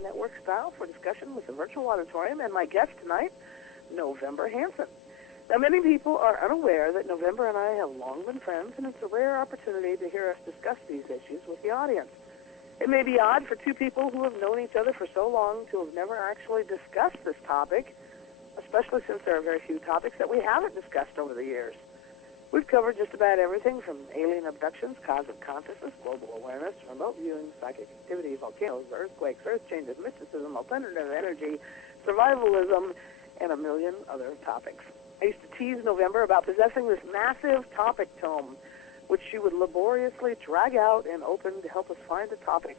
network style for discussion with the virtual auditorium and my guest tonight, November Hanson. Now, many people are unaware that November and I have long been friends, and it's a rare opportunity to hear us discuss these issues with the audience. It may be odd for two people who have known each other for so long to have never actually discussed this topic, especially since there are very few topics that we haven't discussed over the years. We've covered just about everything from alien abductions, cosmic consciousness, global awareness, remote viewing, psychic activity, volcanoes, earthquakes, earth changes, mysticism, alternative energy, survivalism, and a million other topics. I used to tease November about possessing this massive topic tome, which she would laboriously drag out and open to help us find a topic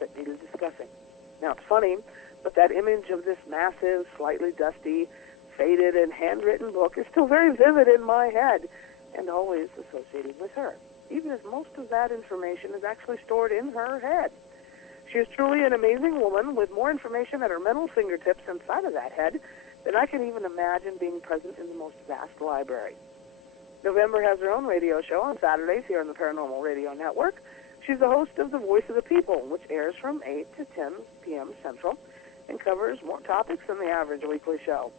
that needed discussing. Now, it's funny, but that image of this massive, slightly dusty, faded, and handwritten book is still very vivid in my head, and always associated with her, even as most of that information is actually stored in her head. She is truly an amazing woman with more information at her mental fingertips inside of that head than I can even imagine being present in the most vast library. November has her own radio show on Saturdays here on the Paranormal Radio Network. She's the host of The Voice of the People, which airs from 8 to 10 p.m. Central and covers more topics than the average weekly show.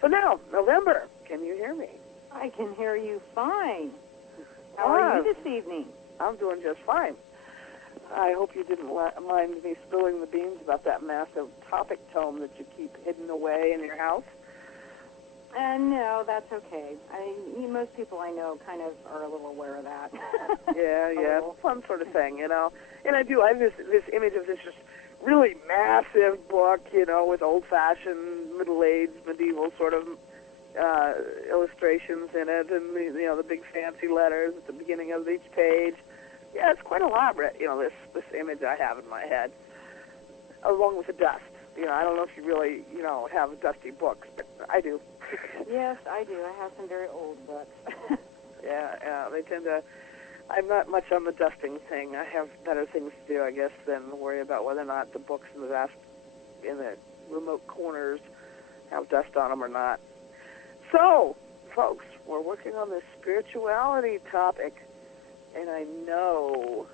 So now, November, can you hear me? I can hear you fine. How are you this evening? I'm doing just fine. I hope you didn't mind me spilling the beans about that massive topic tome that you keep hidden away in your house. No, that's okay. Most people I know kind of are a little aware of that. yeah, fun sort of thing, you know. And I have this image of this just really massive book, you know, with old-fashioned, middle-aged, medieval sort of illustrations in it, and the big fancy letters at the beginning of each page. Yeah, it's quite elaborate, this image I have in my head, along with the dust. I don't know if you really, have dusty books, but I do. Yes, I do. I have some very old books. Yeah, they tend to. I'm not much on the dusting thing. I have better things to do, I guess, than worry about whether or not the books in the remote corners have dust on them or not. So, folks, we're working on this spirituality topic, and I know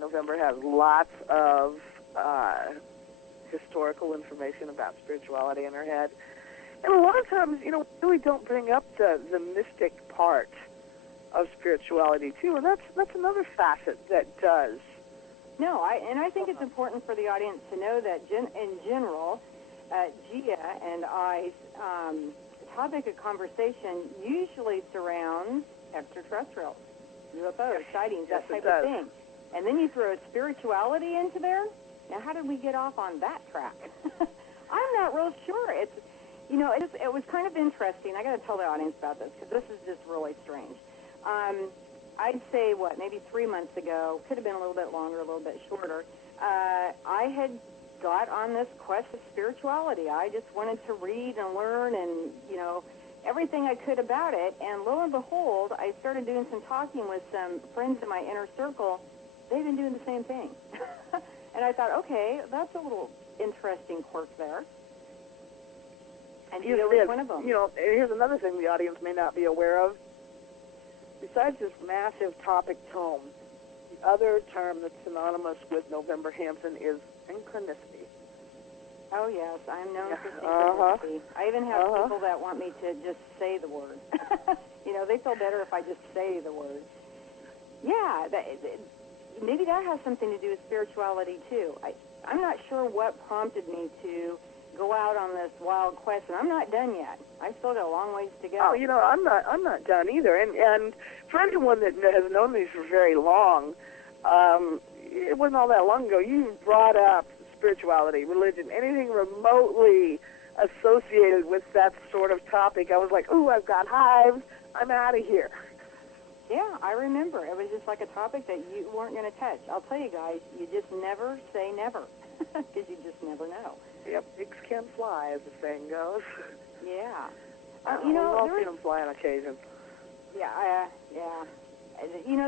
November has lots of historical information about spirituality in her head. And a lot of times, we really don't bring up the mystic part of spirituality, too, and that's another facet that does. No, I think it's important for the audience to know that, in general, Gia and I's topic of conversation usually surrounds extraterrestrials, UFOs, sightings, that type of thing. And then you throw spirituality into there. Now, how did we get off on that track? I'm not real sure. It was kind of interesting. I got to tell the audience about this because this is just really strange. I'd say, maybe 3 months ago, could have been a little bit longer, a little bit shorter, I had got on this quest of spirituality. I just wanted to read and learn and, everything I could about it. And lo and behold, I started doing some talking with some friends in my inner circle. They've been doing the same thing. And I thought, okay, that's a little interesting quirk there. And Gia was one of them. Here's another thing the audience may not be aware of. Besides this massive topic tome, the other term that's synonymous with November Hanson is synchronicity. Oh, yes, I'm known for synchronicity. I even have people that want me to just say the word. They feel better if I just say the word. Yeah, maybe that has something to do with spirituality, too. I'm not sure what prompted me to go out on this wild quest, and I'm not done yet. I've still got a long ways to go. Oh, I'm not done either. And for anyone that has known me for very long, it wasn't all that long ago. You brought up spirituality, religion, anything remotely associated with that sort of topic. I was like, ooh, I've got hives. I'm out of here. Yeah, I remember. It was just like a topic that you weren't going to touch. I'll tell you guys, you just never say never, because you just never know. Yep, pigs can fly, as the saying goes. Yeah. We've all seen them fly on occasion. Yeah, yeah.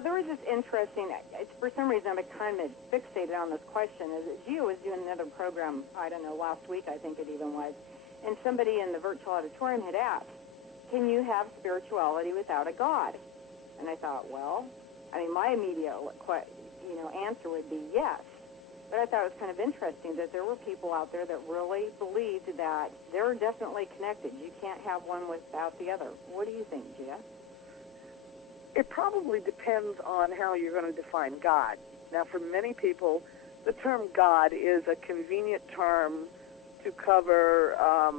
There was this interesting, for some reason I'm kind of fixated on this question, is that Gia was doing another program, I don't know, last week I think it even was, and somebody in the virtual auditorium had asked, can you have spirituality without a God? And I thought, well, my immediate answer would be yes. But I thought it was kind of interesting that there were people out there that really believed that they're definitely connected. You can't have one without the other. What do you think, Gia? It probably depends on how you're going to define God. Now, for many people, the term God is a convenient term to cover a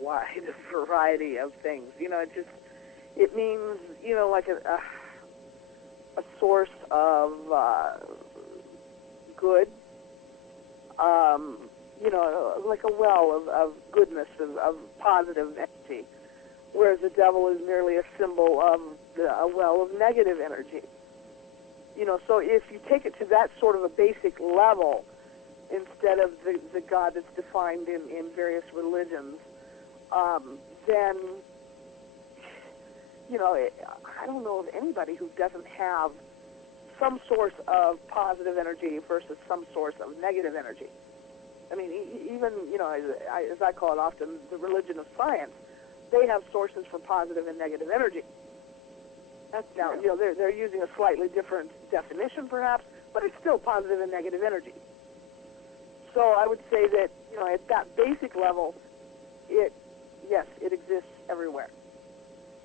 wide variety of things. It means, like a source of good, like a well of goodness, of positive energy, whereas the devil is merely a symbol of a well of negative energy. So if you take it to that sort of a basic level, instead of the God that's defined in various religions, then, I don't know of anybody who doesn't have some source of positive energy versus some source of negative energy. I mean, even, as I call it often, the religion of science, they have sources for positive and negative energy. That's now, true. They're using a slightly different definition, perhaps, but it's still positive and negative energy. So I would say that, at that basic level, yes, it exists everywhere.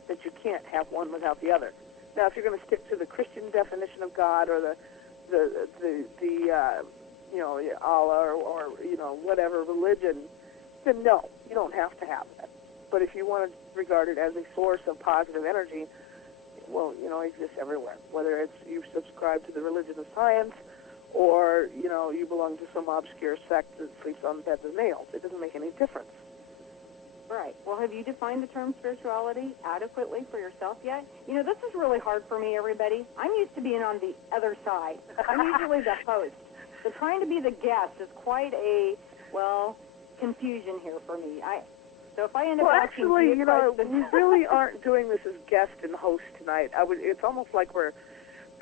That you can't have one without the other. Now, if you're going to stick to the Christian definition of God or the Allah or whatever religion, then no, you don't have to have that. But if you want to regard it as a source of positive energy, well, it exists everywhere. Whether it's you subscribe to the religion of science or, you belong to some obscure sect that sleeps on beds of nails. It doesn't make any difference. Right. Well, have you defined the term spirituality adequately for yourself yet? This is really hard for me, everybody. I'm used to being on the other side. I'm usually the host. So trying to be the guest is quite a, confusion here for me. So if I end up asking actually, you we really aren't doing this as guest and host tonight. It's almost like we're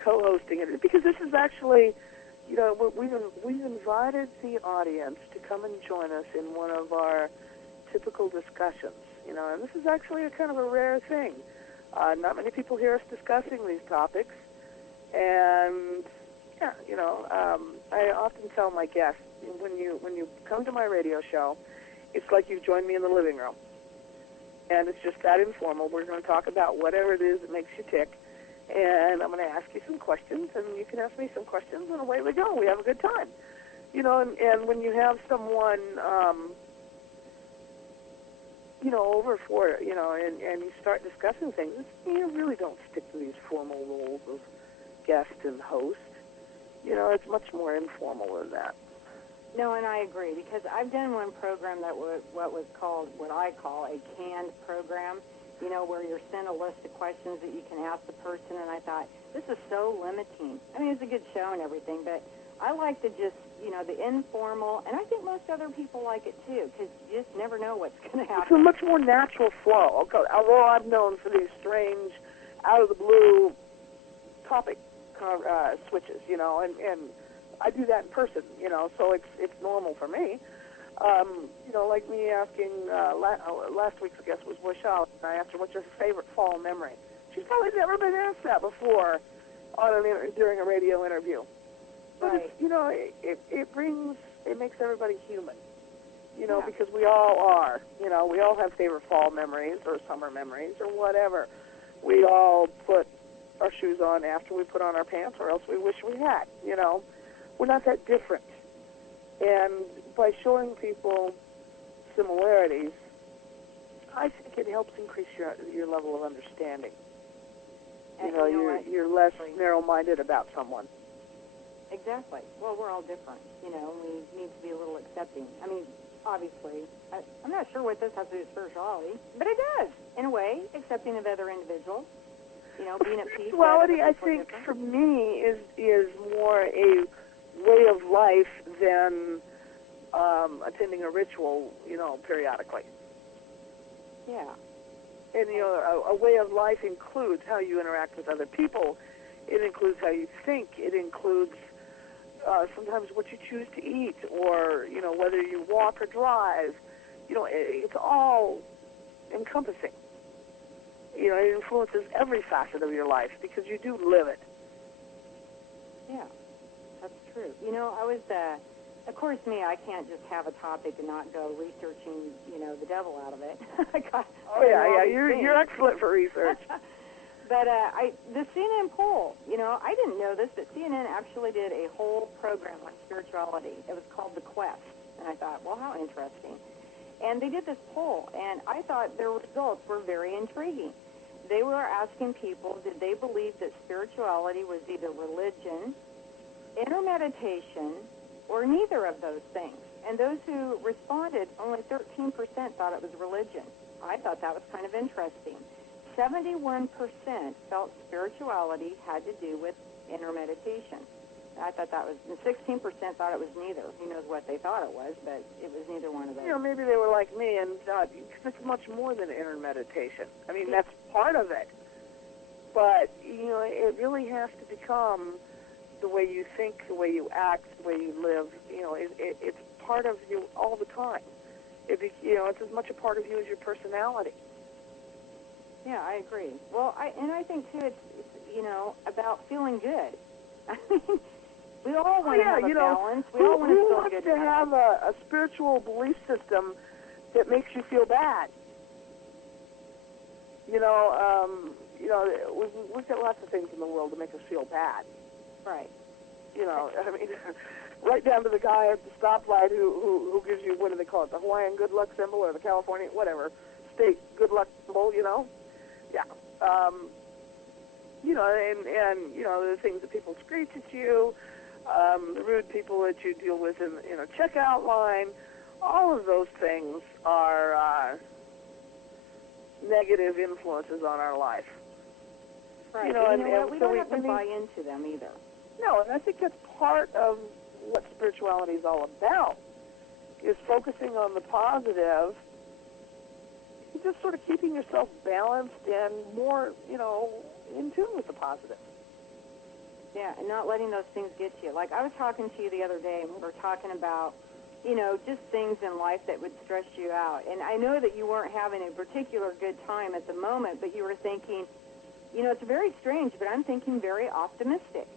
co-hosting it, because this is actually, we've invited the audience to come and join us in one of our typical discussions, and this is actually a kind of a rare thing. Not many people hear us discussing these topics, and I often tell my guests, when you come to my radio show, it's like you've joined me in the living room, and it's just that informal. We're going to talk about whatever it is that makes you tick, and I'm going to ask you some questions, and you can ask me some questions, and away we go. We have a good time, and when you have someone over for, and you start discussing things, you really don't stick to these formal roles of guest and host. It's much more informal than that. No, and I agree, because I've done one program that was what I call a canned program, where you're sent a list of questions that you can ask the person, and I thought, this is so limiting. I mean, it's a good show and everything, but I like to just, the informal, and I think most other people like it too, because you just never know what's going to happen. It's a much more natural flow. Okay, although I've known for these strange, out-of-the-blue topic switches, and I do that in person, so it's normal for me. Like me asking, last week's guest was Washal, and I asked her, what's your favorite fall memory? She's probably never been asked that before during a radio interview. But right. it makes everybody human, because we all are, we all have favorite fall memories or summer memories or whatever. We all put our shoes on after we put on our pants, or else we wish we had, We're not that different. And by showing people similarities, I think it helps increase your level of understanding. And you're less narrow-minded about someone. Exactly. Well, we're all different, and we need to be a little accepting. I mean, obviously, I'm not sure what this has to do with spirituality, but it does, in a way, accepting of other individuals, being at peace. Spirituality, I think, for me, is more a way of life than attending a ritual, periodically. Yeah. And, a way of life includes how you interact with other people. It includes how you think. It includes sometimes what you choose to eat, or, whether you walk or drive. It's all encompassing. It influences every facet of your life because you do live it. Yeah, that's true. true. You know, I was, of course, I can't just have a topic and not go researching, the devil out of it. You're excellent for research. But the CNN poll, I didn't know this, but CNN actually did a whole program on spirituality. It was called The Quest, and I thought, well, how interesting. And they did this poll, and I thought their results were very intriguing. They were asking people, did they believe that spirituality was either religion, inner meditation, or neither of those things? And those who responded, only 13% thought it was religion. I thought that was kind of interesting. 71% felt spirituality had to do with inner meditation. I thought that was, and 16% thought it was neither. Who knows what they thought it was, but it was neither one of those. Maybe they were like me and thought, it's much more than inner meditation. I mean, that's part of it. But, it really has to become the way you think, the way you act, the way you live. It's part of you all the time. It's as much a part of you as your personality. Yeah, I agree. Well, I think, too, it's about feeling good. I mean, we all want to have a balance. We all want to feel good. Who wants to have a spiritual belief system that makes you feel bad? We've got lots of things in the world to make us feel bad. Right. I mean, right down to the guy at the stoplight who gives you, what do they call it, the Hawaiian good luck symbol or the California, whatever, state good luck symbol, Yeah. The things that people screech at you, the rude people that you deal with in a checkout line, all of those things are negative influences on our life. Right. We don't have to buy into them either. No, and I think that's part of what spirituality is all about, is focusing on the positive, just sort of keeping yourself balanced and more, in tune with the positive. Yeah, and not letting those things get to you. Like, I was talking to you the other day, and we were talking about, just things in life that would stress you out. And I know that you weren't having a particular good time at the moment, but you were thinking, it's very strange, but I'm thinking very optimistic.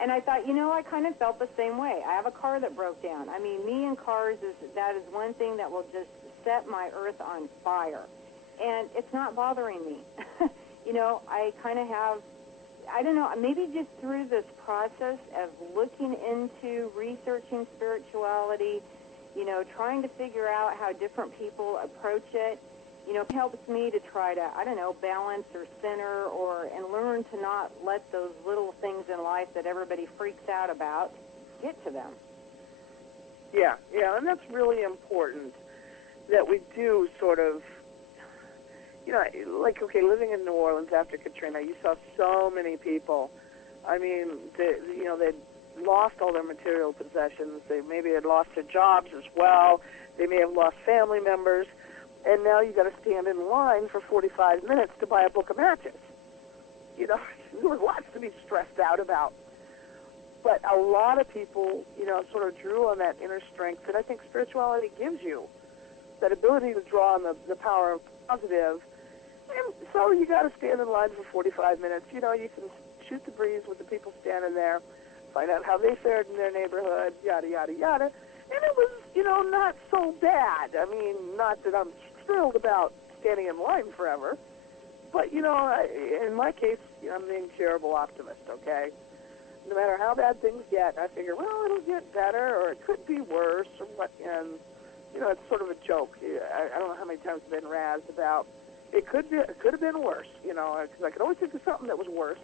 And I thought, I kind of felt the same way. I have a car that broke down. I mean, me and cars, that is one thing that will just set my earth on fire. And it's not bothering me. I kind of have, I don't know, maybe just through this process of looking into researching spirituality, trying to figure out how different people approach it, helps me to try to, balance or center and learn to not let those little things in life that everybody freaks out about get to them. Yeah, and that's really important that we do sort of, living in New Orleans after Katrina, you saw so many people. I mean, they'd lost all their material possessions. They maybe had lost their jobs as well. They may have lost family members. And now you got to stand in line for 45 minutes to buy a book of matches. There was lots to be stressed out about. But a lot of people, sort of drew on that inner strength that I think spirituality gives you, that ability to draw on the power of positive. And so you got to stand in line for 45 minutes. You can shoot the breeze with the people standing there, find out how they fared in their neighborhood, yada, yada, yada. And it was, not so bad. I mean, not that I'm thrilled about standing in line forever, but, in my case, I'm the incurable optimist, okay? No matter how bad things get, I figure, well, it'll get better, or it could be worse, or what, and, it's sort of a joke. I don't know how many times I've been razzed about, it could have been worse, because I could always think of something that was worse.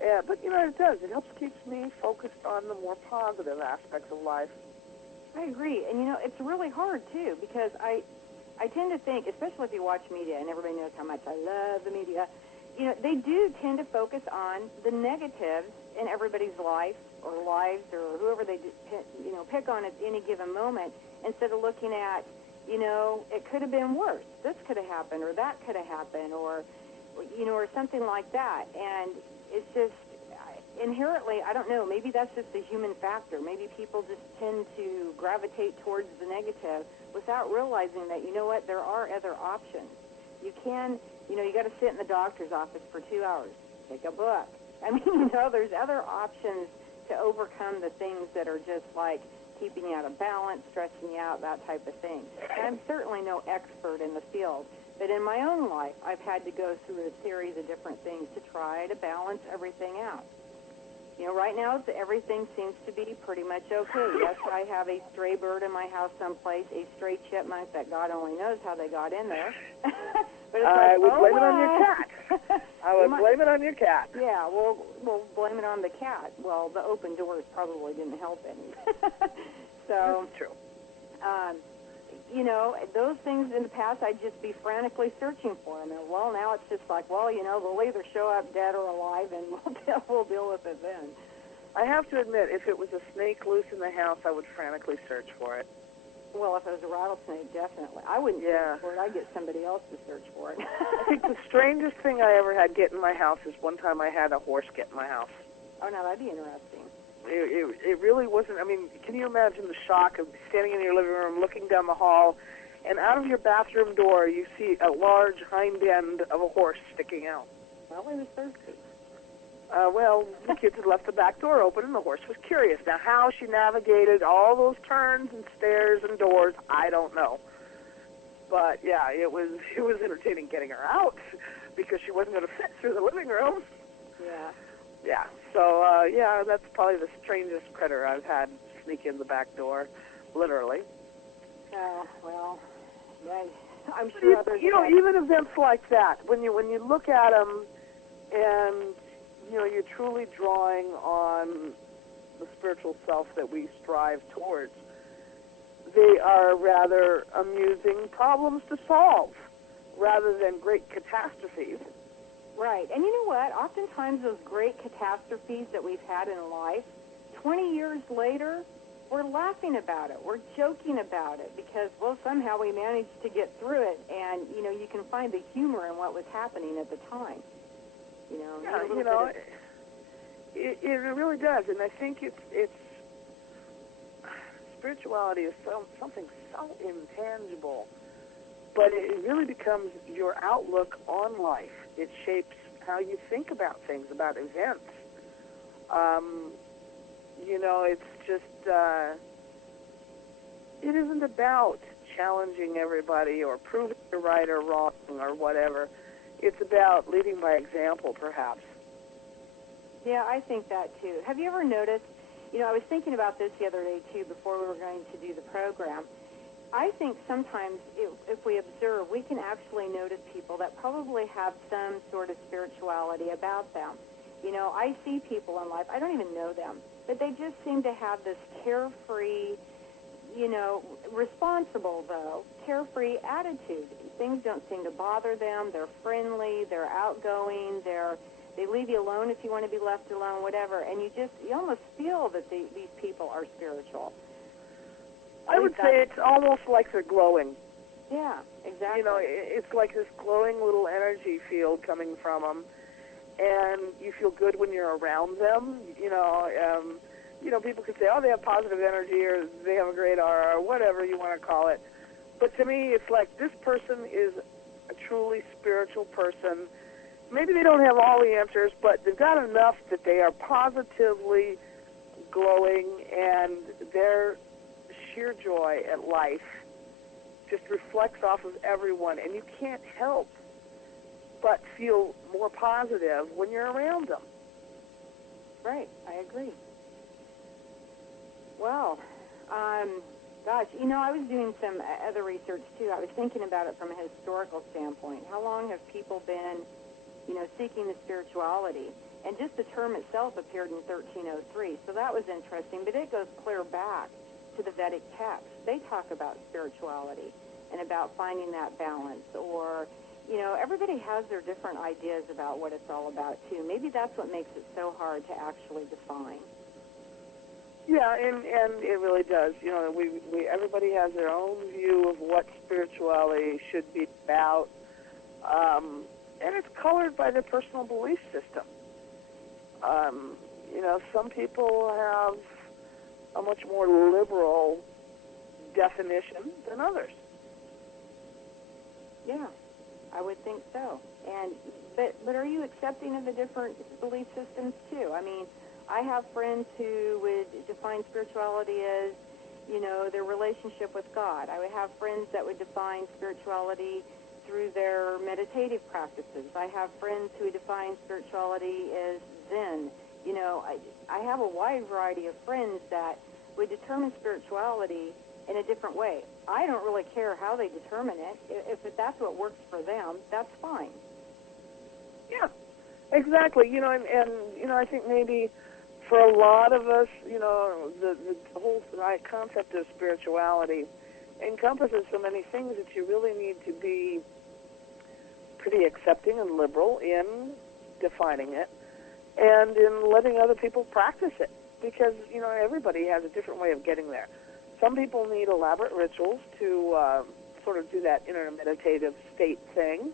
Yeah, but, it does. It helps keeps me focused on the more positive aspects of life. I agree. And, it's really hard, too, because I tend to think, especially if you watch media, and everybody knows how much I love the media, they do tend to focus on the negatives in everybody's life or lives or whoever they, pick on at any given moment instead of looking at, it could have been worse. This could have happened or that could have happened or something like that. And it's just inherently, I don't know, maybe that's just a human factor. Maybe people just tend to gravitate towards the negative without realizing that, there are other options. You can, you got to sit in the doctor's office for 2 hours, take a book. I mean, there's other options to overcome the things that are just like keeping you out of balance, stressing you out, that type of thing. And I'm certainly no expert in the field, but in my own life, I've had to go through a series of different things to try to balance everything out. You know, right now, everything seems to be pretty much okay. Yes, I have a stray bird in my house someplace, a stray chipmunk that God only knows how they got in there. But it's I like, would oh blame it my. on your cat. I would blame it on your cat. Yeah, we'll blame it on the cat. Well, the open doors probably didn't help any. So, this is true. You know, those things in the past, I'd just be frantically searching for them. And, well, now it's just like, well, you know, they'll either show up dead or alive, and we'll deal with it then. I have to admit, if it was a snake loose in the house, I would frantically search for it. Well, if it was a rattlesnake, definitely. I wouldn't search for it. I'd get somebody else to search for it. I think the strangest thing I ever had get in my house is one time I had a horse get in my house. Oh, now that'd be interesting. It really wasn't. I mean, can you imagine the shock of standing in your living room, looking down the hall, and out of your bathroom door you see a large hind end of a horse sticking out? Well, he was thirsty. Well, the kids had left the back door open, and the horse was curious. Now, how she navigated all those turns and stairs and doors, I don't know. But yeah, it was entertaining getting her out because she wasn't going to fit through the living room. Yeah. Yeah. So yeah, that's probably the strangest critter I've had sneak in the back door, literally. Oh well, yeah, I'm sure others. You know, even events like that, when you look at them, and you know, you're truly drawing on the spiritual self that we strive towards. They are rather amusing problems to solve, rather than great catastrophes. Right. And you know what? Oftentimes those great catastrophes that we've had in life, 20 years later, we're laughing about it. We're joking about it because, well, somehow we managed to get through it. And, you know, you can find the humor in what was happening at the time. You know, yeah, you know, it really does. And I think it's spirituality is something so intangible, but it really becomes your outlook on life. It shapes how you think about things, about events. You know, it's just, it isn't about challenging everybody or proving you're right or wrong or whatever. It's about leading by example, perhaps. Yeah, I think that, too. Have you ever noticed, you know, I was thinking about this the other day, too, before we were going to do the program. I think sometimes if we observe, we can actually notice people that probably have some sort of spirituality about them. You know, I see people in life, I don't even know them, but they just seem to have this carefree, you know, responsible, though, carefree attitude. Things don't seem to bother them. They're friendly. They're outgoing. They leave you alone if you want to be left alone, whatever. And you almost feel that these people are spiritual. I would say it's almost like they're glowing. Yeah, exactly. You know, it's like this glowing little energy field coming from them, and you feel good when you're around them. You know, people could say, oh, they have positive energy, or they have a great aura, or whatever you want to call it. But to me, it's like this person is a truly spiritual person. Maybe they don't have all the answers, but they've got enough that they are positively glowing, and their sheer joy at life just reflects off of everyone, and you can't help but feel more positive when you're around them. Right, I agree. Well, gosh, you know, I was doing some other research, too. I was thinking about it from a historical standpoint. How long have people been, you know, seeking the spirituality? And just the term itself appeared in 1303, so that was interesting, but it goes clear back to the Vedic text. They talk about spirituality and about finding that balance, or, you know, everybody has their different ideas about what it's all about, too. Maybe that's what makes it so hard to actually define. Yeah, and it really does. You know, we everybody has their own view of what spirituality should be about, and it's colored by their personal belief system. You know, some people have a much more liberal definition than others. Yeah, I would think so. And but are you accepting of the different belief systems too? I mean, I have friends who would define spirituality as, their relationship with God. I would have friends that would define spirituality through their meditative practices. I have friends who define spirituality as Zen. I have a wide variety of friends that would determine spirituality in a different way. I don't really care how they determine it. If that's what works for them, that's fine. Yeah, exactly. I think maybe for a lot of us, the whole concept of spirituality encompasses so many things that you really need to be pretty accepting and liberal in defining it and in letting other people practice it, because everybody has a different way of getting there. Some people need elaborate rituals to sort of do that inner meditative state thing.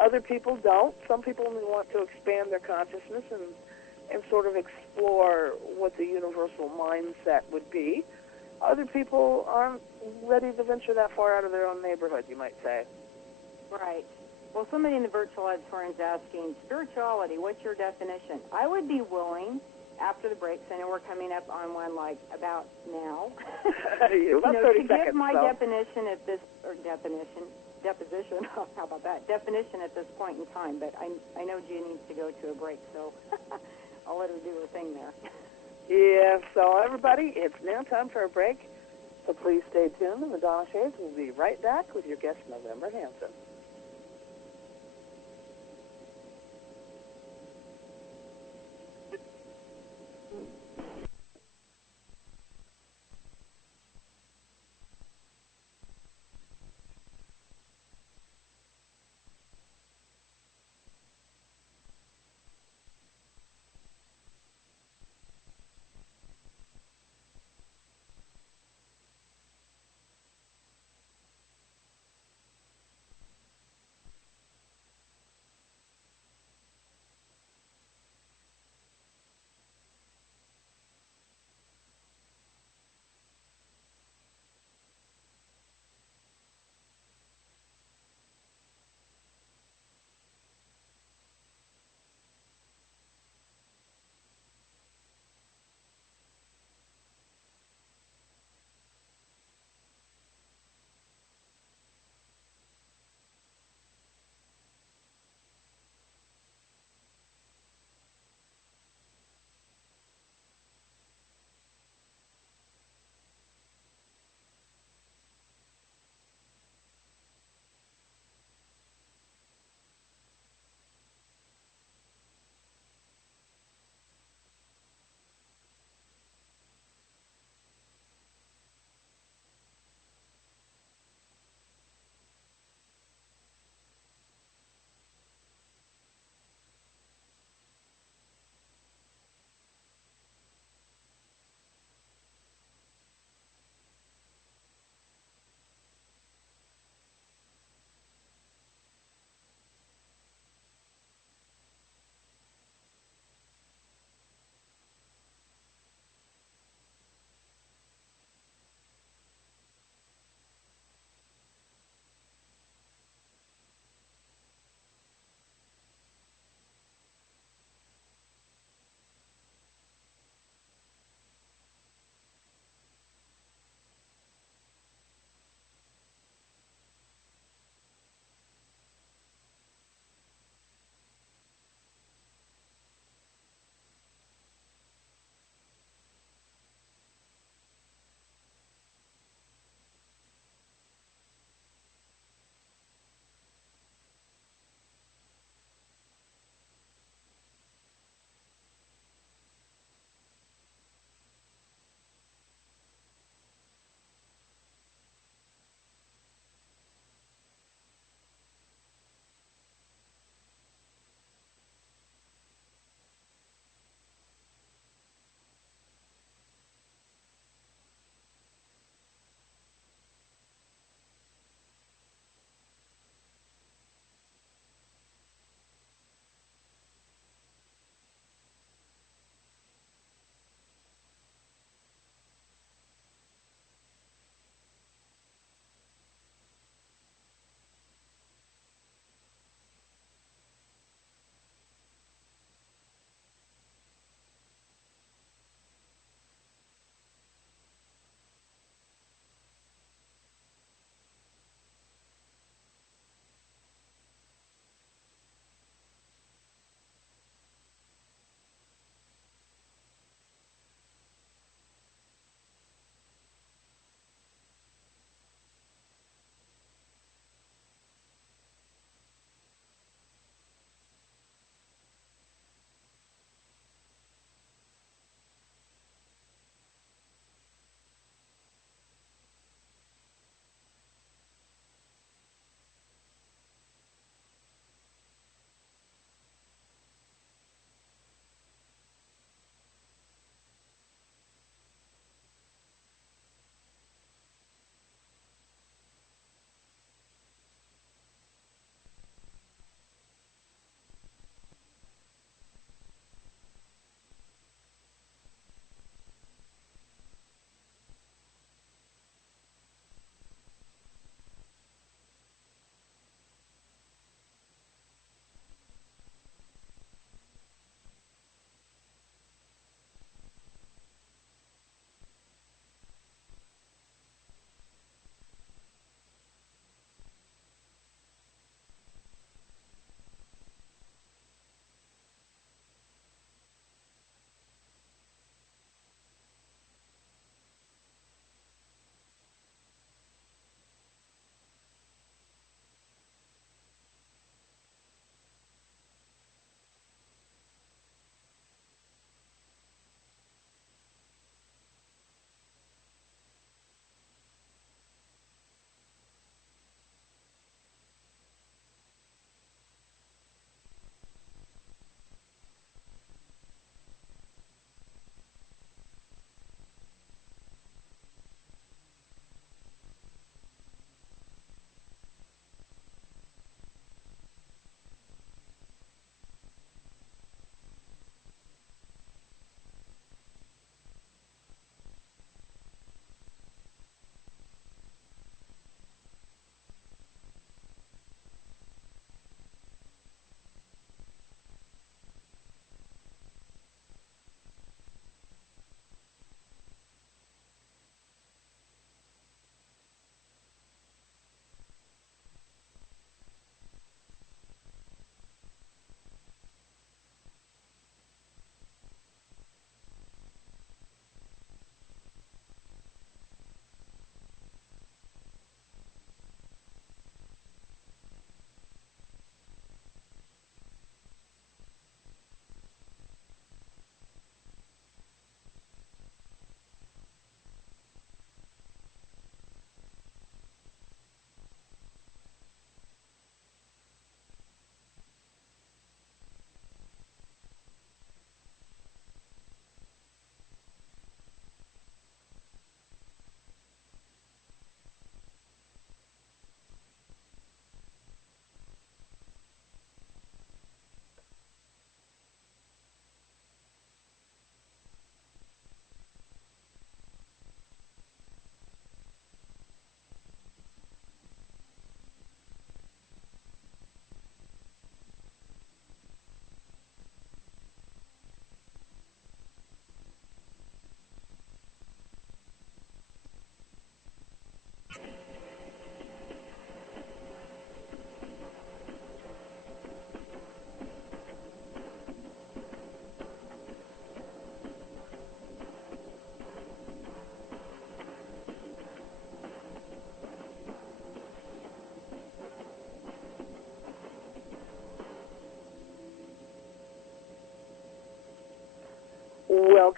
Other people don't. Some people want to expand their consciousness and sort of explore what the universal mindset would be. Other people aren't ready to venture that far out of their own neighborhood, you might say. Right. Well, somebody in the virtual auditorium is asking, spirituality, what's your definition? I would be willing, after the breaks, I know we're coming up on one about now, About 30 to seconds, give my so. definition at this, or deposition, how about that, definition at this point in time, but I know Gia needs to go to a break, so I'll let her do her thing there. Yeah, so everybody, it's now time for a break, so please stay tuned, and the Donna Shades will be right back with your guest, November Hanson.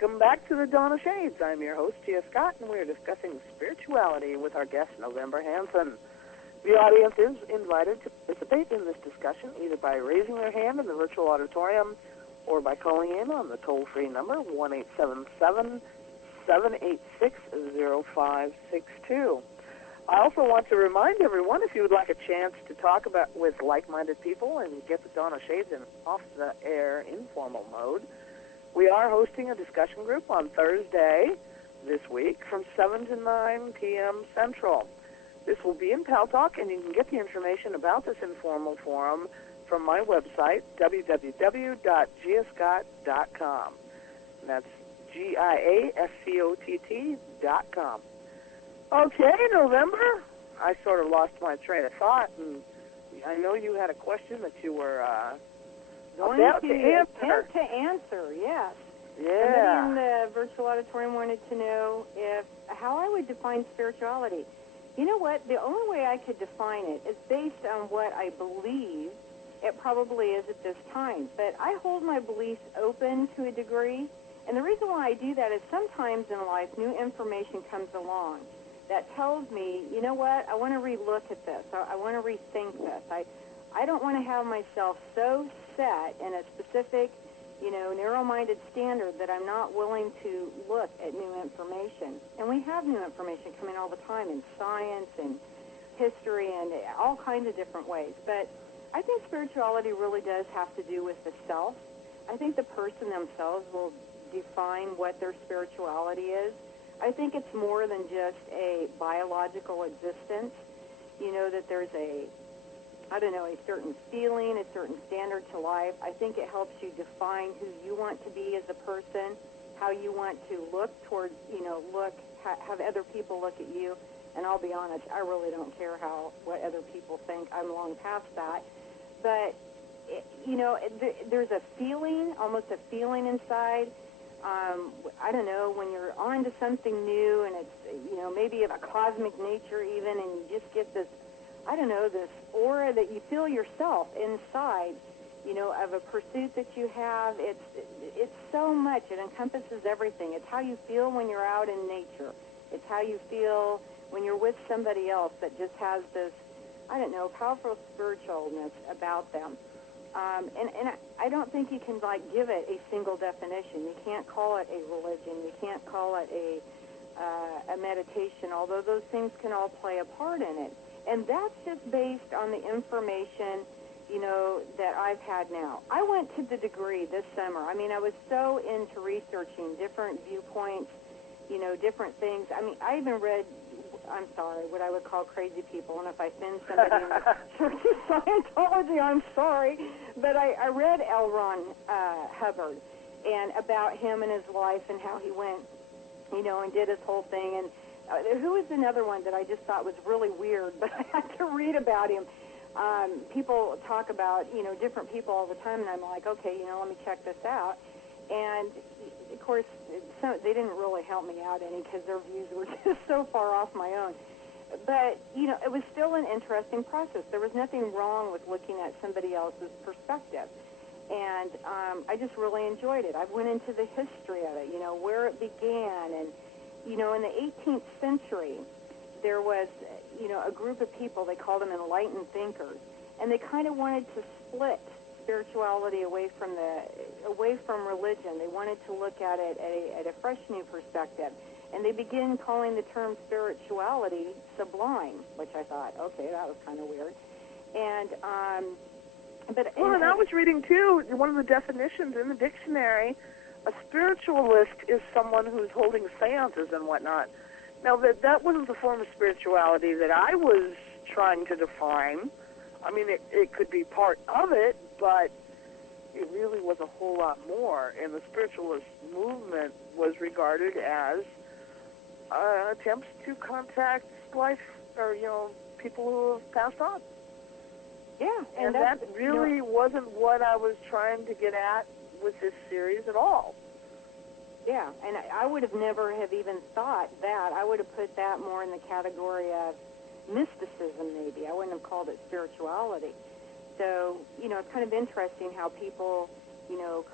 Welcome back to the Dawn of Shades. I'm your host, Gia Scott, and we're discussing spirituality with our guest, November Hanson. The audience is invited to participate in this discussion either by raising their hand in the virtual auditorium or by calling in on the toll-free number 1-877-786-0562. I also want to remind everyone, if you would like a chance to talk with like-minded people and get the Dawn of Shades in off-the-air informal mode, we are hosting a discussion group on Thursday this week from 7 to 9 p.m. Central. This will be in Pal Talk, and you can get the information about this informal forum from my website, www.giascott.com. And that's GIASCOTT.com. Okay, November. I sort of lost my train of thought, and I know you had a question that you were about to answer. Yes. Yeah. Somebody in the virtual auditorium wanted to know how I would define spirituality. You know what? The only way I could define it is based on what I believe it probably is at this time. But I hold my beliefs open to a degree, and the reason why I do that is sometimes in life new information comes along that tells me, you know what, I want to relook at this. I want to rethink this. I don't want to have myself so set in a specific, narrow-minded standard that I'm not willing to look at new information. And we have new information coming all the time in science and history and all kinds of different ways. But I think spirituality really does have to do with the self. I think the person themselves will define what their spirituality is. I think it's more than just a biological existence, that there's a certain feeling, a certain standard to life. I think it helps you define who you want to be as a person, how you want to look towards, have other people look at you. And I'll be honest, I really don't care what other people think. I'm long past that. But, there's a feeling, almost a feeling inside. I don't know, when you're on to something new and it's, maybe of a cosmic nature even, and you just get this, this aura that you feel yourself inside, of a pursuit that you have. It's so much. It encompasses everything. It's how you feel when you're out in nature. It's how you feel when you're with somebody else that just has this, powerful spiritualness about them. And I don't think you can, give it a single definition. You can't call it a religion. You can't call it a meditation, although those things can all play a part in it. And that's just based on the information, that I've had now. I went to the degree this summer. I was so into researching different viewpoints, different things. I even read, I'm sorry, what I would call crazy people, and if I offend somebody in the Church of Scientology, I'm sorry, but I read L. Ron Hubbard, and about him and his life and how he went, and did his whole thing, and who was another one that I just thought was really weird, but I had to read about him. People talk about, different people all the time, and I'm like, okay, let me check this out. And, of course, they didn't really help me out any because their views were just so far off my own. But, it was still an interesting process. There was nothing wrong with looking at somebody else's perspective. And I just really enjoyed it. I went into the history of it, where it began. And, in the 18th century, there was, a group of people, they called them enlightened thinkers. And they kind of wanted to split spirituality away from religion. They wanted to look at it at a fresh new perspective. And they began calling the term spirituality sublime, which I thought, okay, that was kind of weird. And and I was reading too, one of the definitions in the dictionary, a spiritualist is someone who's holding seances and whatnot. Now, that wasn't the form of spirituality that I was trying to define. It could be part of it, but it really was a whole lot more. And the spiritualist movement was regarded as attempts to contact life or, people who have passed on. Yeah. And that really wasn't what I was trying to get at with this series at all. Yeah, and I would have never have even thought that. I would have put that more in the category of mysticism, maybe. I wouldn't have called it spirituality. So, it's kind of interesting how people,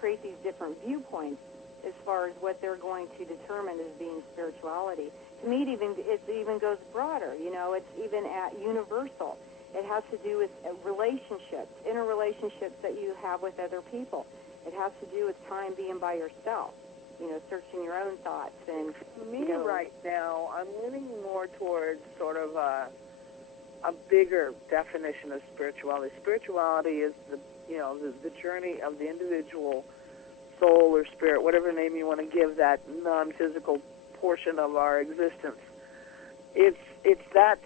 create these different viewpoints. as far as what they're going to determine as being spirituality. To me, it even goes broader. You know, it's even at universal. It has to do with relationships, interrelationships that you have with other people. It has to do with time being by yourself, you know, searching your own thoughts. And for me, right now, I'm leaning more towards sort of a bigger definition of spirituality. Spirituality is the journey of the individual soul or spirit, whatever name you want to give that non-physical portion of our existence. It's that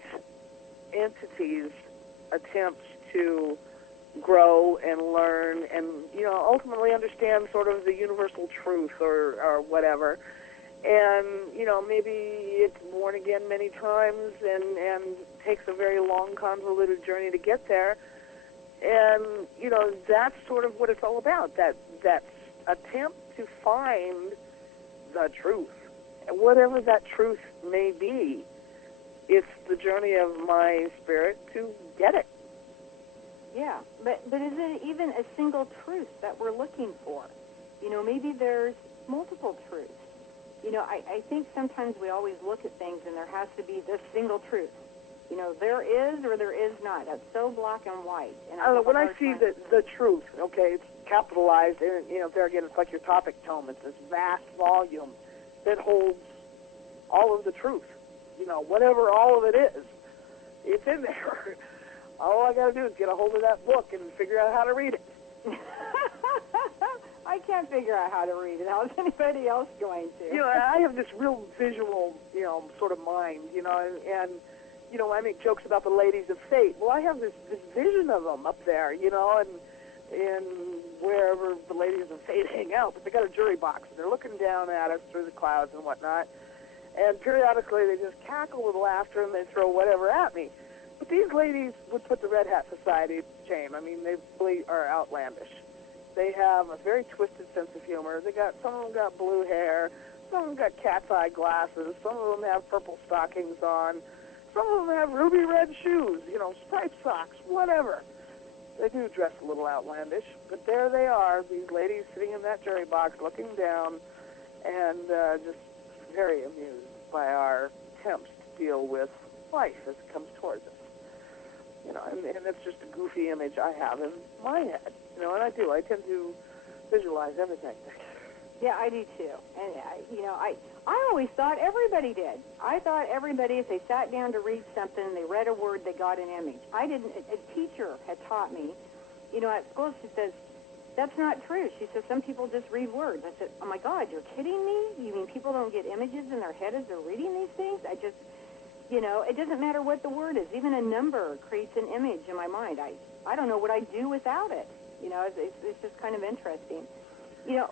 entity's attempts to grow and learn and, you know, ultimately understand sort of the universal truth or whatever. And, you know, maybe it's born again many times and takes a very long, convoluted journey to get there. And, you know, that's sort of what it's all about, that attempt to find the truth. And whatever that truth may be, it's the journey of my spirit to get it. Yeah, but is it even a single truth that we're looking for? You know, maybe there's multiple truths. You know, I think sometimes we always look at things and there has to be this single truth. You know, there is or there is not. That's so black and white. And when I see the truth, okay, it's capitalized, and, you know, there again, it's like your topic tome. It's this vast volume that holds all of the truth. You know, whatever all of it is, it's in there. All I got to do is get a hold of that book and figure out how to read it. I can't figure out how to read it. How's anybody else going to? You know, I have this real visual, you know, sort of mind, you know, and you know, I make jokes about the ladies of fate. Well, I have this vision of them up there, you know, and wherever the ladies of fate hang out. But they got a jury box, and they're looking down at us through the clouds and whatnot. And periodically they just cackle with laughter and they throw whatever at me. But these ladies would put the Red Hat Society to shame. I mean, they really are outlandish. They have a very twisted sense of humor. Some of them got blue hair, some of them got cat's eye glasses, some of them have purple stockings on, some of them have ruby red shoes, you know, striped socks, whatever. They do dress a little outlandish, but there they are, these ladies sitting in that jury box looking down and just very amused by our attempts to deal with life as it comes towards us. You know, and that's just a goofy image I have in my head. You know, and I tend to visualize everything. Yeah, I do too. And, you know, I always thought everybody did. I thought everybody, if they sat down to read something and they read a word, they got an image. I didn't. A teacher had taught me, you know, at school, she says, that's not true. She says, some people just read words. I said, oh, my God, you're kidding me? You mean people don't get images in their head as they're reading these things? You know, it doesn't matter what the word is. Even a number creates an image in my mind. I don't know what I'd do without it. You know, it's just kind of interesting. You know,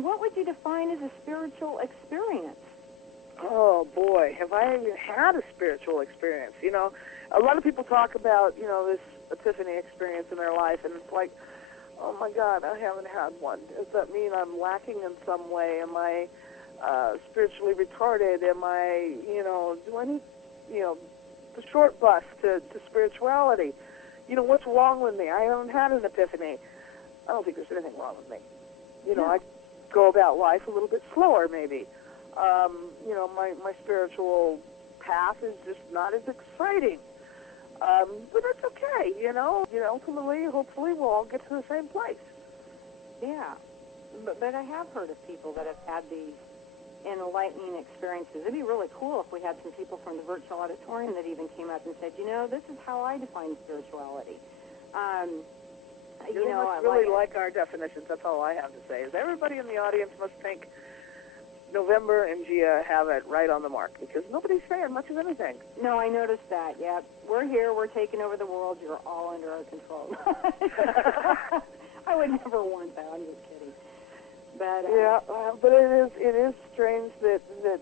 what would you define as a spiritual experience? Oh, boy, have I even had a spiritual experience? You know, a lot of people talk about, you know, this epiphany experience in their life, and it's like, oh, my God, I haven't had one. Does that mean I'm lacking in some way? Am I spiritually retarded? Am I, you know, do I need, you know, the short bus to spirituality? You know, what's wrong with me? I haven't had an epiphany. I don't think there's anything wrong with me. You know, I go about life a little bit slower, maybe. You know, my spiritual path is just not as exciting. But that's okay, you know. Ultimately, hopefully, we'll all get to the same place. Yeah. But I have heard of people that have had these enlightening experiences. It'd be really cool if we had some people from the virtual auditorium that even came up and said, you know, this is how I define spirituality. You know, must really like our definitions. That's all I have to say. Is everybody in the audience must think November and Gia have it right on the mark, because nobody's saying much of anything. No, I noticed that. Yeah, we're here. We're taking over the world. You're all under our control. I would never want that. I'm just kidding. But yeah, but it is strange that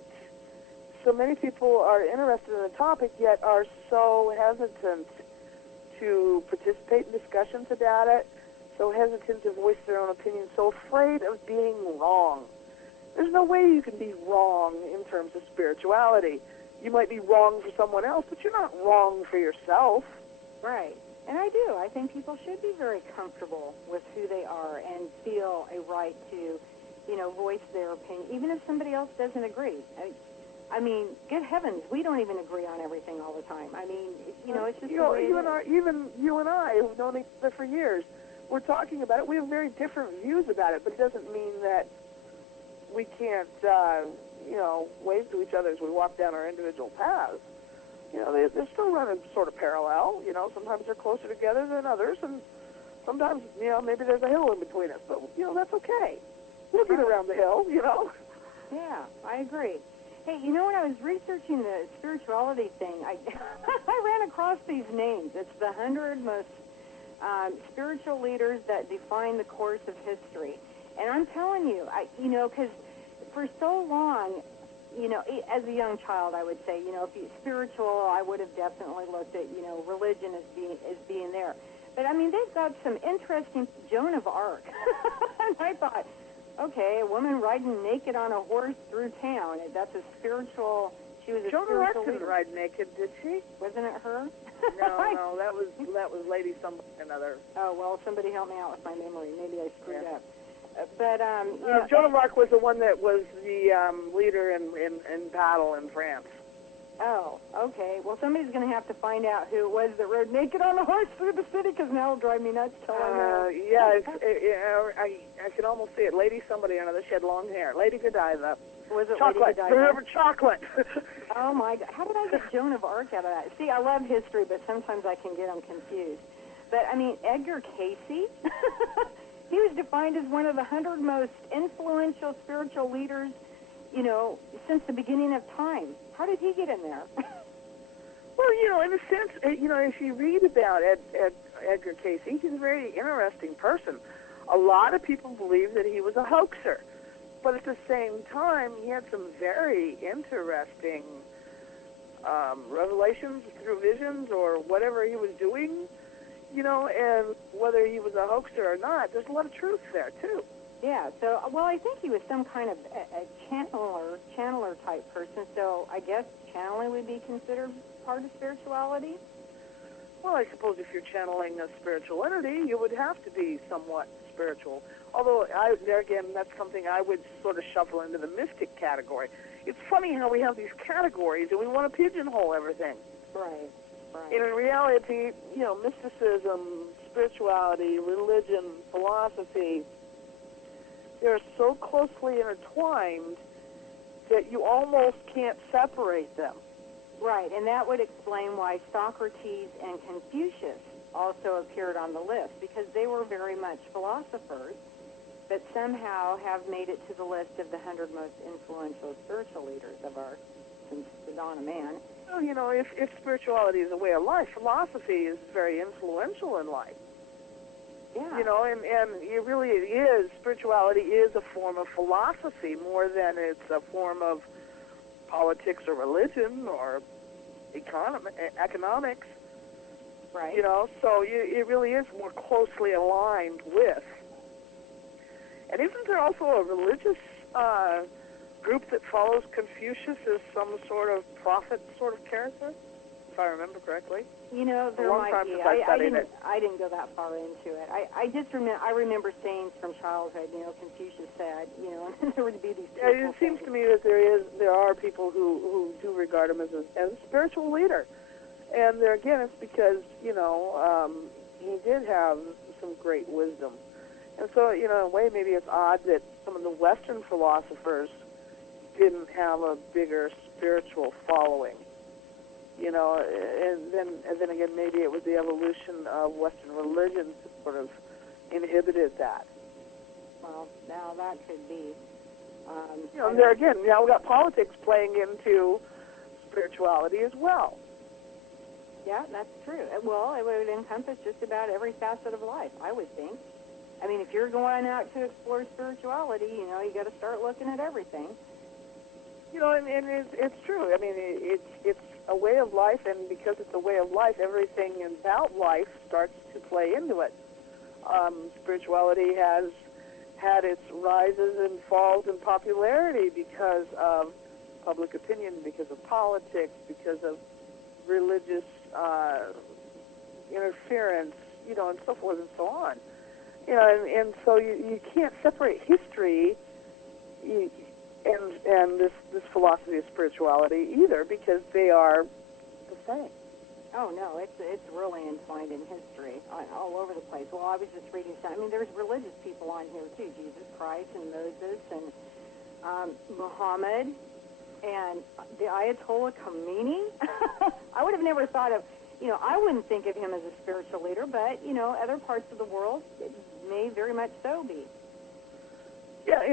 so many people are interested in the topic yet are so hesitant to participate in discussions about it, so hesitant to voice their own opinion, so afraid of being wrong. There's no way you can be wrong in terms of spirituality. You might be wrong for someone else, but you're not wrong for yourself. Right. And I do. I think people should be very comfortable with who they are and feel a right to voice their opinion, even if somebody else doesn't agree. I mean, good heavens, we don't even agree on everything all the time. I mean, it's just the way even you and I, who've known each other for years, we're talking about it. We have very different views about it, but it doesn't mean that we can't, wave to each other as we walk down our individual paths. They're still running sort of parallel. Sometimes they're closer together than others, and sometimes, maybe there's a hill in between us. But, that's okay. We'll get around the hill, Yeah, I agree. Hey, when I was researching the spirituality thing, I ran across these names. It's the 100 most spiritual leaders that define the course of history. And I'm telling you, because for so long, as a young child, I would say, if you spiritual, I would have definitely looked at, religion as being there. But, I mean, they've got some interesting, Joan of Arc. And I thought, okay, a woman riding naked on a horse through town. That's a spiritual. She was a Joan of spiritual Arc didn't leader. ride naked, did she? Wasn't it her? No, that was Lady somebody another. Oh, well, somebody help me out with my memory. Maybe I screwed up. Joan of Arc was the one that was the leader in battle in France. Oh, okay. Well, somebody's going to have to find out who it was that rode naked on a horse through the city, because now it'll drive me nuts till I know. I can almost see it. Lady somebody or another. She had long hair. Lady Godiva. Was it Chocolate. Lady Godiva? Remember chocolate. Oh, my God. How did I get Joan of Arc out of that? See, I love history, but sometimes I can get them confused. But, I mean, Edgar Cayce, he was defined as one of the 100 most influential spiritual leaders, since the beginning of time. How did he get in there? Well, in a sense, if you read about Edgar Cayce, he's a very interesting person. A lot of people believe that he was a hoaxer. But at the same time, he had some very interesting revelations through visions or whatever he was doing, and whether he was a hoaxer or not, there's a lot of truth there, too. Yeah, so, well, I think he was some kind of a channeler type person, so I guess channeling would be considered part of spirituality? Well, I suppose if you're channeling a spiritual entity, you would have to be somewhat spiritual. Although, there again, that's something I would sort of shuffle into the mystic category. It's funny how we have these categories and we want to pigeonhole everything. Right. And in reality, mysticism, spirituality, religion, philosophy, they're so closely intertwined that you almost can't separate them. Right, and that would explain why Socrates and Confucius also appeared on the list, because they were very much philosophers, but somehow have made it to the list of the 100 most influential spiritual leaders since the dawn of man. Well, if spirituality is a way of life, philosophy is very influential in life. Yeah. And it really is. Spirituality is a form of philosophy more than it's a form of politics or religion or economics. Right. So it really is more closely aligned with. And isn't there also a religious group that follows Confucius as some sort of prophet sort of character, if I remember correctly? There might be. I didn't go that far into it. I just remember sayings from childhood. Confucius said, and there would be these. It seems to me that there are people who do regard him as a spiritual leader, and there again, it's because he did have some great wisdom, and so in a way, maybe it's odd that some of the Western philosophers didn't have a bigger spiritual following. And then again, maybe it was the evolution of Western religions that sort of inhibited that. Well, now that could be. And there again, now we've got politics playing into spirituality as well. Yeah, that's true. Well, it would encompass just about every facet of life, I would think. I mean, if you're going out to explore spirituality, you got to start looking at everything. And it's true. I mean, it's a way of life, and because it's a way of life, everything about life starts to play into it. Spirituality has had its rises and falls in popularity because of public opinion, because of politics, because of religious interference, and so forth and so on. And so you can't separate history and this philosophy of spirituality either, because they are the same. Oh no, it's really entwined in history all over the place. Well, I was just reading some. I mean, there's religious people on here too: Jesus Christ and Moses and Muhammad and the Ayatollah Khomeini. I would have never thought of, I wouldn't think of him as a spiritual leader, but other parts of the world it may very much so be. Yeah,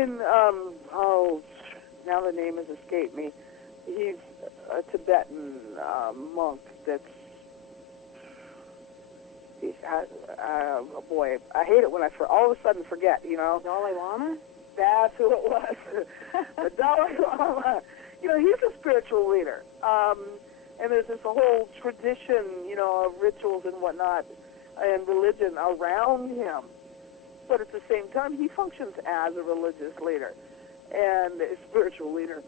now the name has escaped me. He's a Tibetan monk that's. Boy, I hate it when I all of a sudden forget, Dalai Lama? That's who it was. The Dalai Lama. He's a spiritual leader. And there's this whole tradition, of rituals and whatnot and religion around him. But at the same time, he functions as a religious leader and a spiritual leader.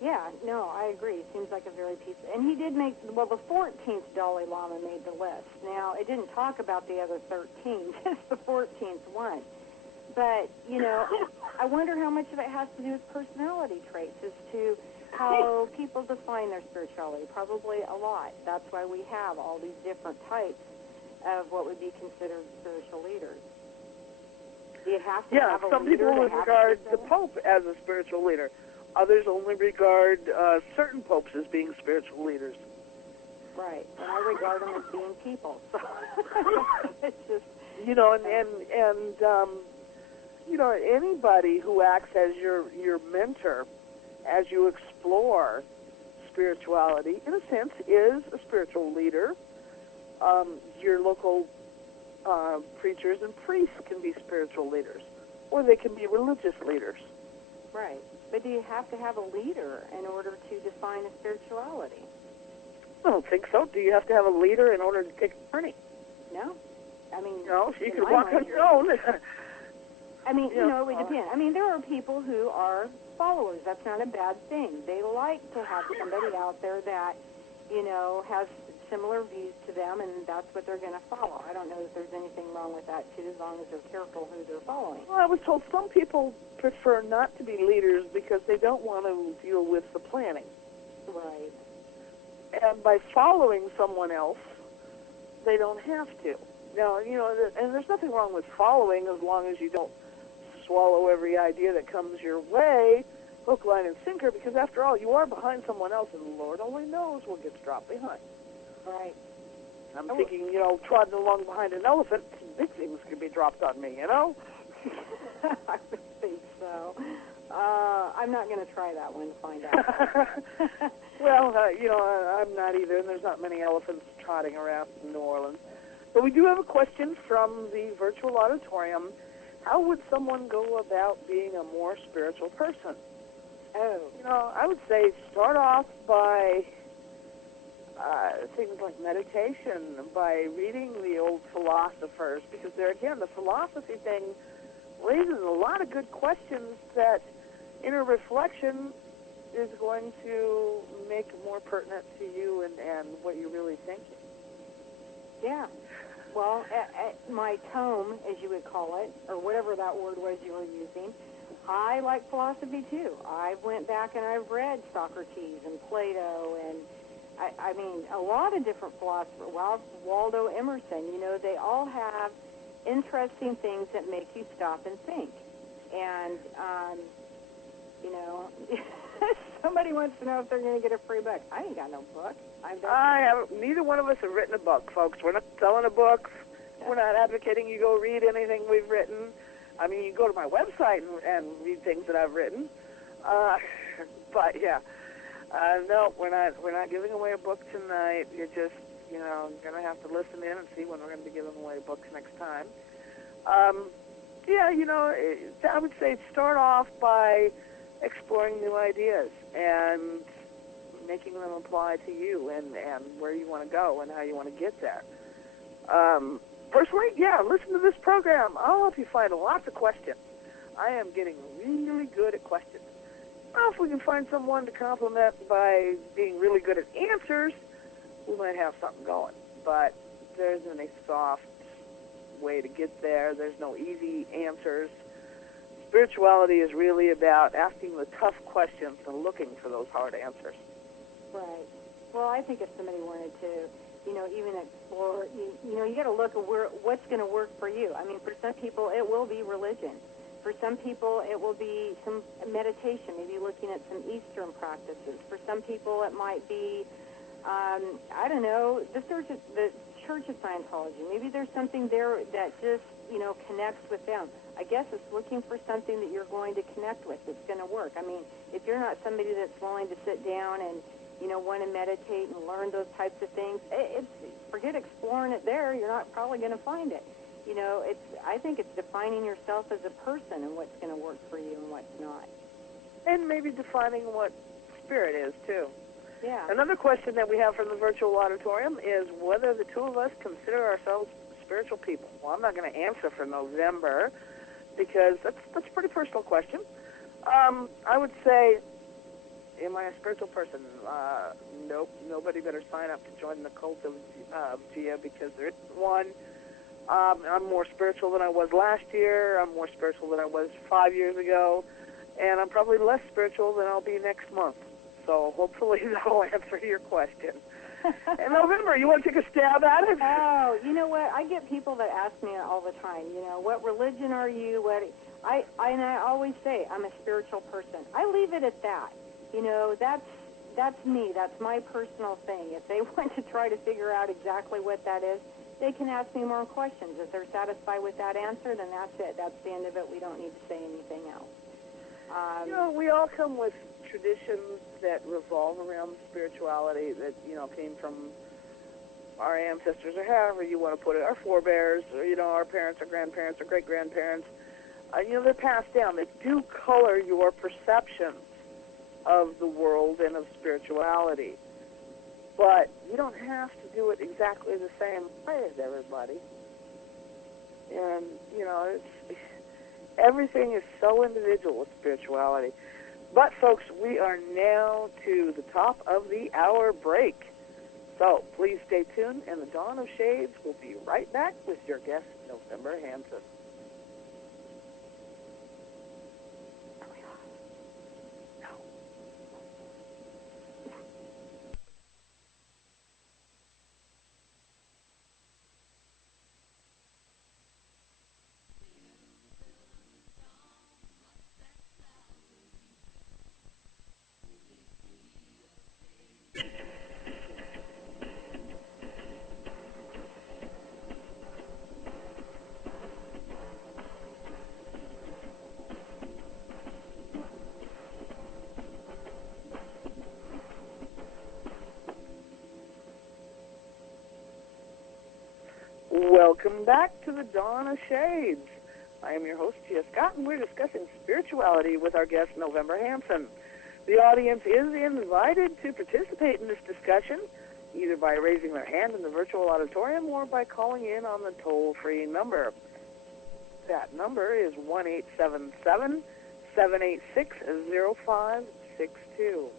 Yeah, no, I agree. Seems like a very peaceful. And he did make, the 14th Dalai Lama made the list. Now, it didn't talk about the other 13, just the 14th one. But, I wonder how much of it has to do with personality traits as to how people define their spirituality. Probably a lot. That's why we have all these different types of what would be considered spiritual leaders. Do you have to have a leader? Some people would regard the Pope as a spiritual leader. Others only regard certain popes as being spiritual leaders. Right, and I regard them as being people. So it's just anybody who acts as your mentor as you explore spirituality, in a sense, is a spiritual leader. Your local preachers and priests can be spiritual leaders, or they can be religious leaders. Right. But do you have to have a leader in order to define a spirituality? I don't think so. Do you have to have a leader in order to take a journey? No. I mean, no, you can walk on your own. I mean, it would depend. I mean, there are people who are followers. That's not a bad thing. They like to have somebody out there that, has similar views to them, and that's what they're going to follow. I don't know if there's anything wrong with that, too, as long as they're careful who they're following. Well, I was told some people prefer not to be leaders because they don't want to deal with the planning. Right. And by following someone else, they don't have to. Now, and there's nothing wrong with following as long as you don't swallow every idea that comes your way, hook, line, and sinker, because after all, you are behind someone else, and Lord only knows what gets dropped behind. Right. I'm thinking, trotting along behind an elephant, big things could be dropped on me, I would think so. I'm not going to try that one to find out. Well, I'm not either, and there's not many elephants trotting around in New Orleans. But we do have a question from the virtual auditorium. How would someone go about being a more spiritual person? Oh. I would say start off by things like meditation, by reading the old philosophers, because there again, the philosophy thing raises a lot of good questions that inner reflection is going to make more pertinent to you and what you're really thinking. Yeah. Well, at my tome, as you would call it, or whatever that word was you were using, I like philosophy too. I went back and I've read Socrates and Plato and I mean, a lot of different philosophers, Waldo Emerson, they all have interesting things that make you stop and think. And, somebody wants to know if they're going to get a free book. I ain't got no book. Neither one of us have written a book, folks. We're not selling a book. We're not advocating you go read anything we've written. I mean, you go to my website and read things that I've written. But, yeah. No, we're not giving away a book tonight. You're just, going to have to listen in and see when we're going to be giving away books next time. I would say start off by exploring new ideas and making them apply to you and where you want to go and how you want to get there. Personally, listen to this program. I'll help you find lots of questions. I am getting really good at questions. Well, if we can find someone to compliment by being really good at answers, we might have something going. But there isn't a soft way to get there. There's no easy answers. spirituality is really about asking the tough questions and looking for those hard answers. Right. Well, I think if somebody wanted to, even explore, you got to look at what's going to work for you. I mean, for some people, it will be religion. For some people, it will be some meditation, maybe looking at some Eastern practices. For some people, it might be, I don't know, the Church of Scientology. Maybe there's something there that just, connects with them. I guess it's looking for something that you're going to connect with that's going to work. I mean, if you're not somebody that's willing to sit down and, want to meditate and learn those types of things, forget exploring it there. You're not probably going to find it. I think it's defining yourself as a person and what's going to work for you and what's not. And maybe defining what spirit is, too. Yeah. Another question that we have from the virtual auditorium is whether the two of us consider ourselves spiritual people. Well, I'm not going to answer for November because that's a pretty personal question. I would say, am I a spiritual person? Nope. Nobody better sign up to join the cult of Gia because there isn't one. I'm more spiritual than I was last year. I'm more spiritual than I was 5 years ago. And I'm probably less spiritual than I'll be next month. So hopefully that'll answer your question. In November, you want to take a stab at it? Oh, you know what? I get people that ask me all the time, what religion are you? I always say I'm a spiritual person. I leave it at that. That's me. That's my personal thing. If they want to try to figure out exactly what that is, they can ask me more questions. If they're satisfied with that answer, then that's it. That's the end of it. We don't need to say anything else. We all come with traditions that revolve around spirituality that, came from our ancestors, or however you want to put it, our forebears, or, our parents, or grandparents, or great-grandparents. They're passed down. They do color your perceptions of the world and of spirituality. But you don't have to do it exactly the same way as everybody. And, everything is so individual with spirituality. But, folks, we are now to the top of the hour break. So please stay tuned, and the Dawn of Shades will be right back with your guest, November Hanson. Welcome back to the Dawn of Shades. I am your host, Gia Scott, and we're discussing spirituality with our guest, November Hanson. The audience is invited to participate in this discussion, either by raising their hand in the virtual auditorium or by calling in on the toll-free number. That number is 1-877-786-0562.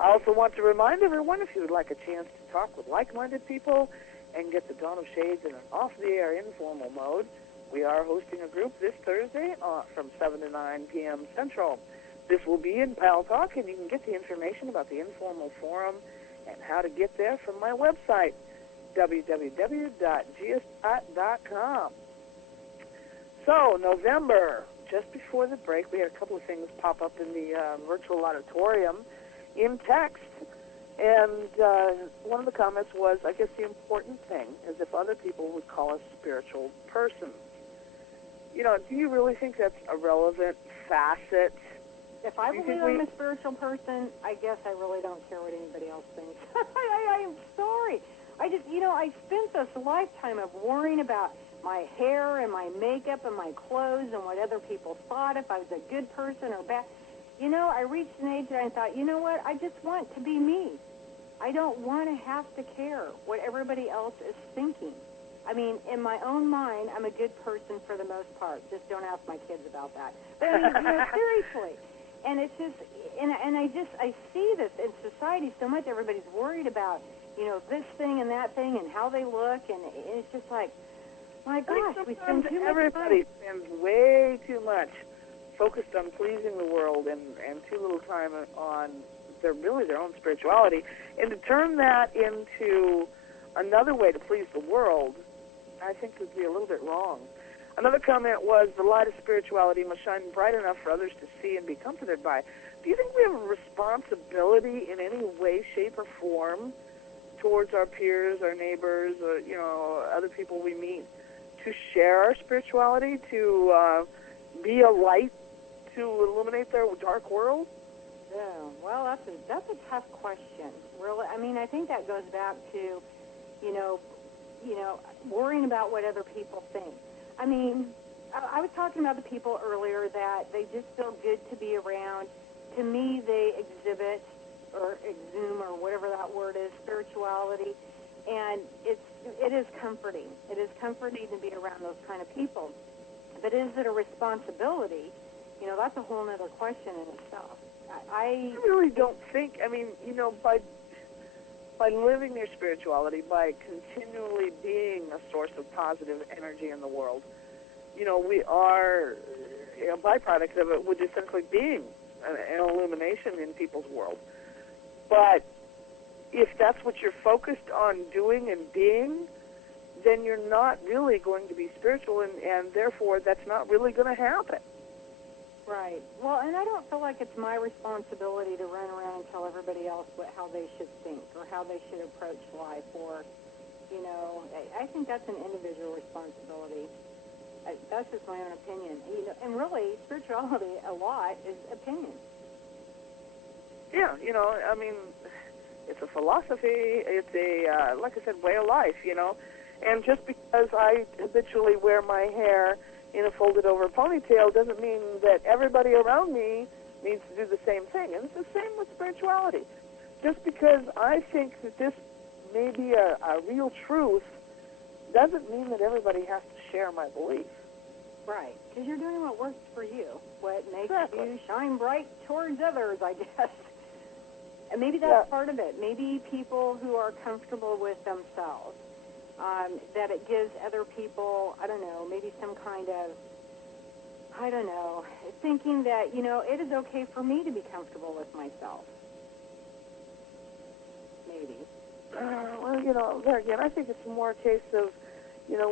I also want to remind everyone, if you would like a chance to talk with like-minded people and get the Dawn of Shades in an off-the-air informal mode, we are hosting a group this Thursday from 7 to 9 p.m. Central. This will be in Pal Talk, and you can get the information about the informal forum and how to get there from my website, www.giascott.com. So, November, just before the break, we had a couple of things pop up in the virtual auditorium in text. And one of the comments was, I guess the important thing is if other people would call us spiritual persons. Do you really think that's a relevant facet? If I believe I'm a spiritual person, I guess I really don't care what anybody else thinks. I'm sorry. I spent this lifetime of worrying about my hair and my makeup and my clothes and what other people thought, if I was a good person or bad. I reached an age that I thought, you know what, I just want to be me. I don't want to have to care what everybody else is thinking. I mean, in my own mind, I'm a good person for the most part. Just don't ask my kids about that. But seriously. And it's just, and I see this in society so much. Everybody's worried about, this thing and that thing and how they look, and it's just like, my gosh, we spend too much time. Everybody spends way too much focused on pleasing the world and too little time on their own spirituality, and to turn that into another way to please the world, I think would be a little bit wrong. Another comment was, the light of spirituality must shine bright enough for others to see and be comforted by. Do you think we have a responsibility in any way, shape, or form towards our peers, our neighbors, or, other people we meet, to share our spirituality, to be a light to illuminate their dark world? Yeah, well, that's a tough question. Really, I mean, I think that goes back to, worrying about what other people think. I mean, I was talking about the people earlier that they just feel good to be around. To me, they exhibit or exhume or whatever that word is, spirituality, and it is comforting. It is comforting to be around those kind of people. But is it a responsibility? That's a whole other question in itself. I really don't think, by living their spirituality, by continually being a source of positive energy in the world, we are a byproduct of it, would essentially being an illumination in people's world. But if that's what you're focused on doing and being, then you're not really going to be spiritual, and therefore that's not really going to happen. Right. Well, and I don't feel like it's my responsibility to run around and tell everybody else how they should think or how they should approach life, or, I think that's an individual responsibility. That's just my own opinion. And really, spirituality, a lot, is opinion. Yeah, it's a philosophy. It's a, like I said, way of life, And just because I habitually wear my hair in a folded over ponytail doesn't mean that everybody around me needs to do the same thing. And it's the same with spirituality. Just because I think that this may be a real truth doesn't mean that everybody has to share my belief. Right, because you're doing what works for you, what makes Exactly. you shine bright towards others, I guess. And maybe that's part of it. Maybe people who are comfortable with themselves, that it gives other people, I don't know, maybe some kind of, thinking that, it is okay for me to be comfortable with myself. Maybe. Well, there again, I think it's more a case of,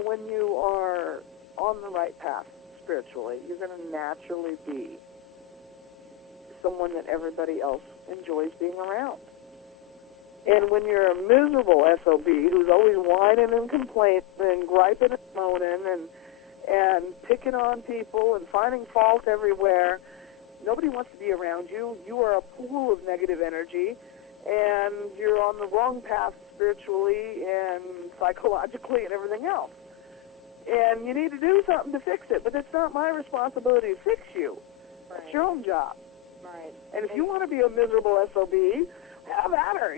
when you are on the right path spiritually, you're going to naturally be someone that everybody else enjoys being around. And when you're a miserable SOB who's always whining and complaining and griping and moaning and picking on people and finding fault everywhere, nobody wants to be around you. You are a pool of negative energy, and you're on the wrong path spiritually and psychologically and everything else. And you need to do something to fix it, but it's not my responsibility to fix you. Right. It's your own job. Right. And if you want to be a miserable SOB, have at her,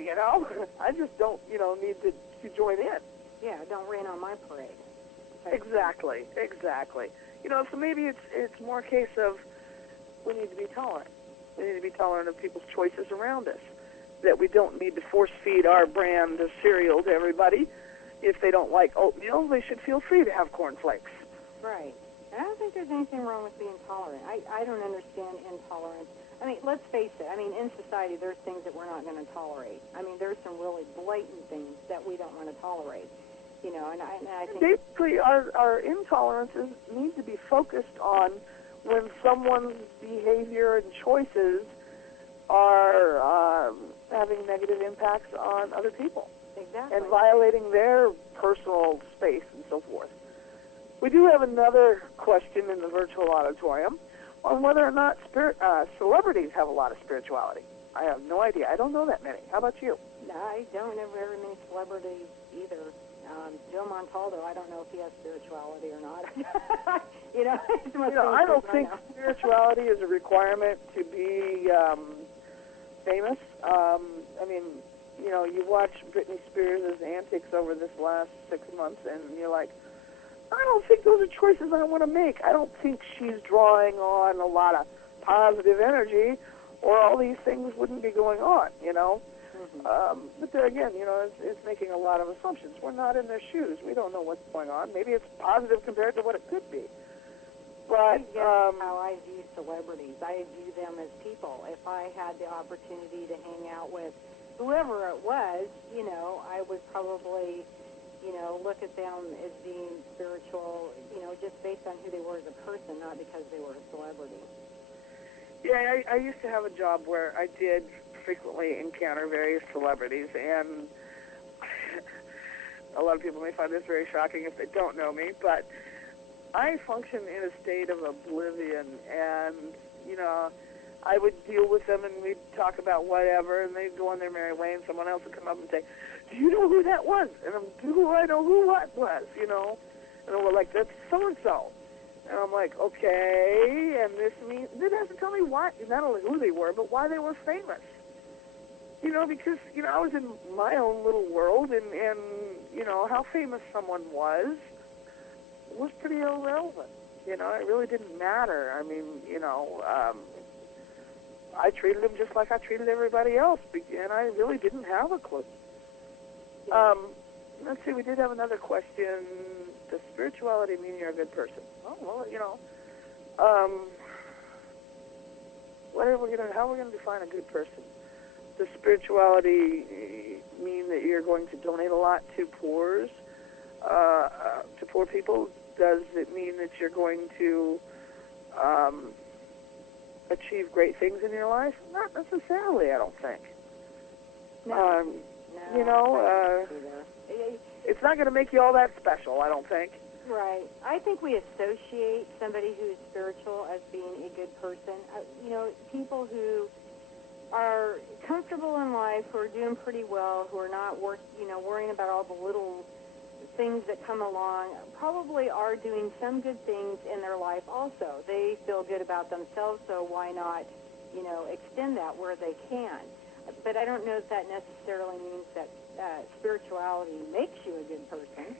I just don't, need to join in. Yeah, don't rain on my parade. Exactly. So maybe it's more a case of we need to be tolerant. We need to be tolerant of people's choices around us, that we don't need to force feed our brand of cereal to everybody. If they don't like oatmeal, they should feel free to have cornflakes. Right. And I don't think there's anything wrong with being tolerant. I don't understand intolerance. I mean, let's face it. I mean, in society, there's things that we're not going to tolerate. I mean, there's some really blatant things that we don't want to tolerate. And I think basically our intolerances need to be focused on when someone's behavior and choices are having negative impacts on other people. Exactly. And violating their personal space and so forth. We do have another question in the virtual auditorium on whether or not celebrities have a lot of spirituality. I have no idea. I don't know that many. How about you? I don't know very many celebrities either. Joe Montaldo, I don't know if he has spirituality or not. I don't think spirituality is a requirement to be famous. You watch Britney Spears' antics over this last 6 months, and you're like, I don't think those are choices I want to make. I don't think she's drawing on a lot of positive energy, or all these things wouldn't be going on, Mm-hmm. But there again, it's making a lot of assumptions. We're not in their shoes. We don't know what's going on. Maybe it's positive compared to what it could be. But how I view celebrities. I view them as people. If I had the opportunity to hang out with whoever it was, I would probably, look at them as being spiritual, just based on who they were as a person, not because they were a celebrity. Yeah, I used to have a job where I did frequently encounter various celebrities, and a lot of people may find this very shocking if they don't know me, but I function in a state of oblivion, and, I would deal with them, and we'd talk about whatever, and they'd go on their merry way, and someone else would come up and say, do you know who that was? And do I know who what was, And we're like, that's so-and-so. And I'm like, okay, and this means, they didn't have to tell me why, not only who they were, but why they were famous. Because, I was in my own little world, and how famous someone was pretty irrelevant. It really didn't matter. I mean, I treated them just like I treated everybody else, and I really didn't have a clue. Let's see, we did have another question. Does spirituality mean you're a good person? Oh, well, how are we going to define a good person? Does spirituality mean that you're going to donate a lot to poor people? Does it mean that you're going to achieve great things in your life? Not necessarily, I don't think. No. It's not going to make you all that special, I don't think. Right. I think we associate somebody who's spiritual as being a good person. People who are comfortable in life, who are doing pretty well, who are not worrying about all the little things that come along, probably are doing some good things in their life also. They feel good about themselves, so why not, extend that where they can. But I don't know if that necessarily means that spirituality makes you a good person.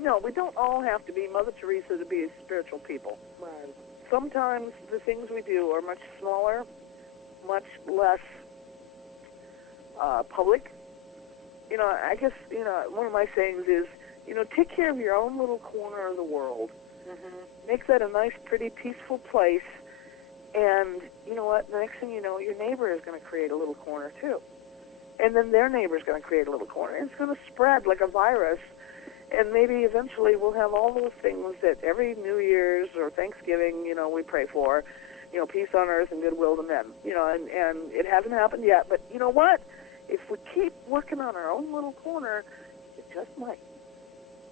No, we don't all have to be Mother Teresa to be spiritual people. Right. Sometimes the things we do are much smaller, much less public. I guess, one of my sayings is, take care of your own little corner of the world. Mm-hmm. Make that a nice, pretty, peaceful place. And you know what? The next thing you know, your neighbor is going to create a little corner, too. And then their neighbor is going to create a little corner. And it's going to spread like a virus. And maybe eventually we'll have all those things that every New Year's or Thanksgiving, we pray for. Peace on earth and goodwill to men. And it hasn't happened yet. But you know what? If we keep working on our own little corner, it just might.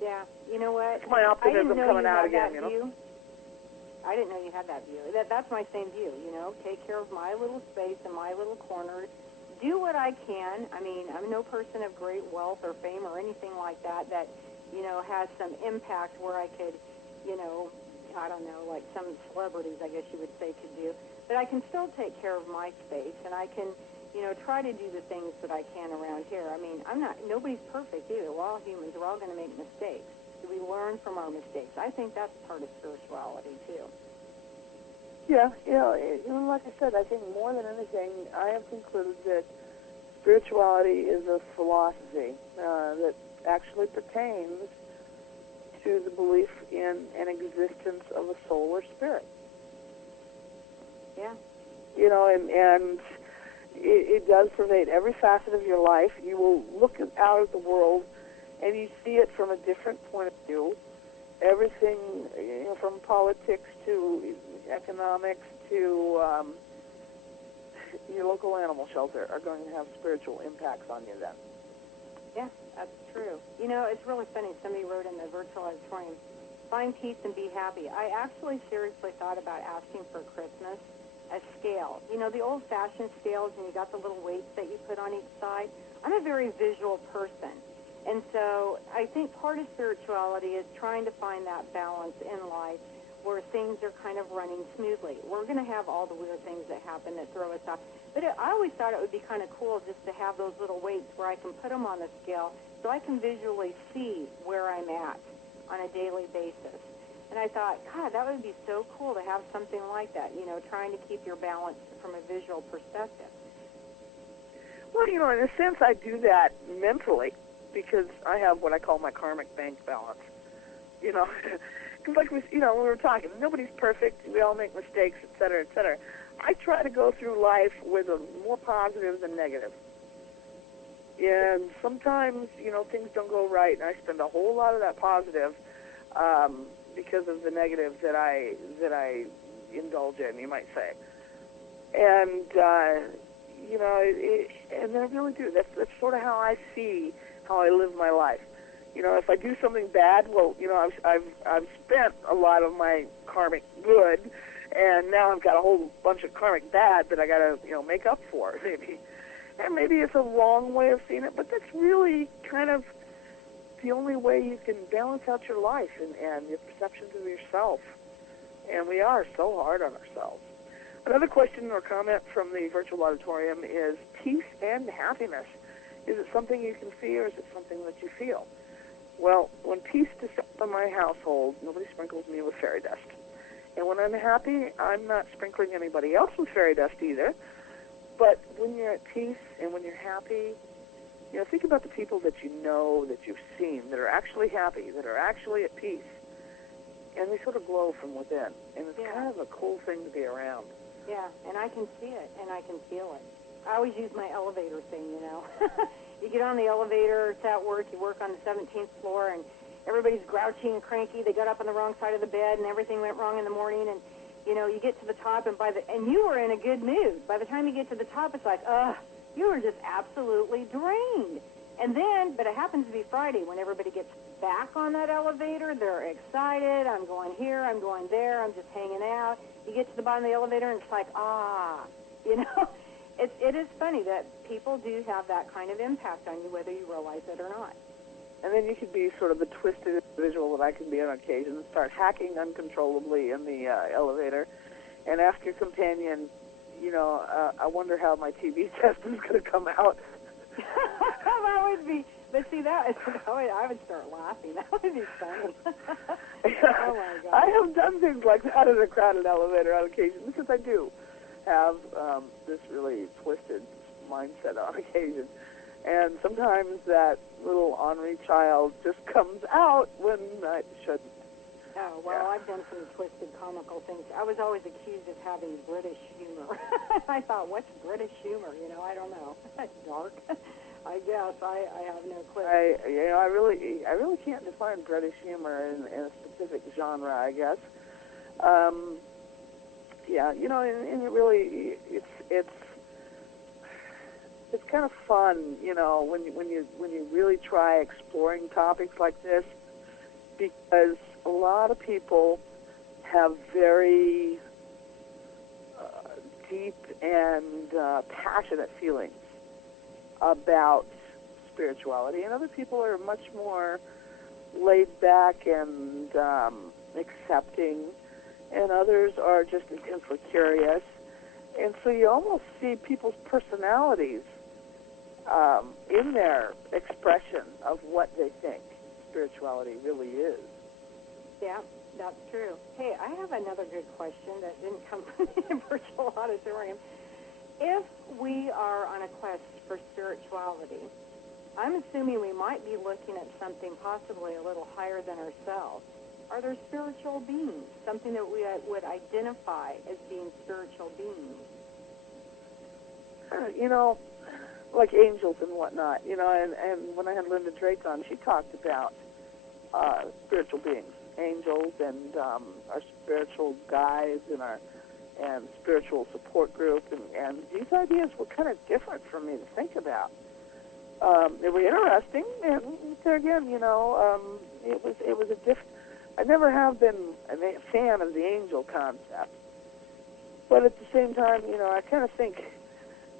Yeah. You know what? It's my optimism coming out again, View. I didn't know you had that view. That's my same view, Take care of my little space and my little corner. Do what I can. I mean, I'm no person of great wealth or fame or anything like that has some impact where I could, I don't know, like some celebrities, I guess you would say, could do. But I can still take care of my space, and I can, try to do the things that I can around here. I mean, nobody's perfect either. We're all humans. We're all going to make mistakes. So we learn from our mistakes. I think that's part of spirituality, too. Yeah, like I said, I think more than anything, I have concluded that spirituality is a philosophy that actually pertains to the belief in an existence of a soul or spirit. Yeah. And it does pervade every facet of your life. You will look out at the world and you see it from a different point of view. Everything, from politics to economics to your local animal shelter are going to have spiritual impacts on you then. Yeah, that's true. It's really funny. Somebody wrote in the virtual auditorium, find peace and be happy. I actually seriously thought about asking for Christmas a scale. The old-fashioned scales, and you got the little weights that you put on each side. I'm a very visual person. And so I think part of spirituality is trying to find that balance in life where things are kind of running smoothly. We're going to have all the weird things that happen that throw us off. But I always thought it would be kind of cool just to have those little weights where I can put them on the scale so I can visually see where I'm at on a daily basis. And I thought, God, that would be so cool to have something like that, trying to keep your balance from a visual perspective. Well, in a sense, I do that mentally because I have what I call my karmic bank balance. because like we were talking, nobody's perfect. We all make mistakes, et cetera, et cetera. I try to go through life with a more positive than negative. And sometimes, things don't go right, and I spend a whole lot of that positive because of the negative that I indulge in, you might say. And and I really do. That's sort of how I see how I live my life. If I do something bad, well, I've spent a lot of my karmic good, and now I've got a whole bunch of karmic bad that I got to make up for, maybe. And maybe it's a wrong way of seeing it, but that's really kind of the only way you can balance out your life and your perceptions of yourself. And we are so hard on ourselves. Another question or comment from the virtual auditorium is peace and happiness. Is it something you can see, or is it something that you feel? Well, when peace descends on my household, nobody sprinkles me with fairy dust. And when I'm happy, I'm not sprinkling anybody else with fairy dust either. But when you're at peace and when you're happy, think about the people that that you've seen, that are actually happy, that are actually at peace. And they sort of glow from within. And it's kind of a cool thing to be around. Yeah, and I can see it, and I can feel it. I always use my elevator thing, You get on the elevator, it's at work, you work on the 17th floor, and everybody's grouchy and cranky. They got up on the wrong side of the bed, and everything went wrong in the morning, and you get to the top, and you were in a good mood. By the time you get to the top, it's like, you were just absolutely drained. And then, but it happens to be Friday when everybody gets back on that elevator. They're excited. I'm going here. I'm going there. I'm just hanging out. You get to the bottom of the elevator, and it's like, It is funny that people do have that kind of impact on you, whether you realize it or not. And then you can be sort of the twisted individual that I can be on occasion and start hacking uncontrollably in the elevator and ask your companion, I wonder how my TV test is going to come out. That would be, but see, I would start laughing. That would be funny. Oh, my God. I have done things like that in a crowded elevator on occasion because I do have this really twisted mindset on occasion. And sometimes that little ornery child just comes out when it shouldn't. Oh, well, I've done some twisted comical things. I was always accused of having British humor. I thought, what's British humor? I don't know. Dark. I guess. I have no clue. I really can't define British humor in a specific genre, I guess. And it really, it's kind of fun, when you really try exploring topics like this, because a lot of people have very deep and passionate feelings about spirituality, and other people are much more laid back and accepting, and others are just intensely curious. And so you almost see people's personalities in their expression of what they think spirituality really is. Yeah, that's true. Hey, I have another good question that didn't come from the virtual auditorium. If we are on a quest for spirituality, I'm assuming we might be looking at something possibly a little higher than ourselves. Are there spiritual beings, something that we would identify as being spiritual beings? Like angels and whatnot, and when I had Linda Drake on, she talked about spiritual beings, angels, and our spiritual guides and spiritual support group, and these ideas were kind of different for me to think about. They were interesting, and there again, it was a different. I never have been a fan of the angel concept, but at the same time, I kind of think.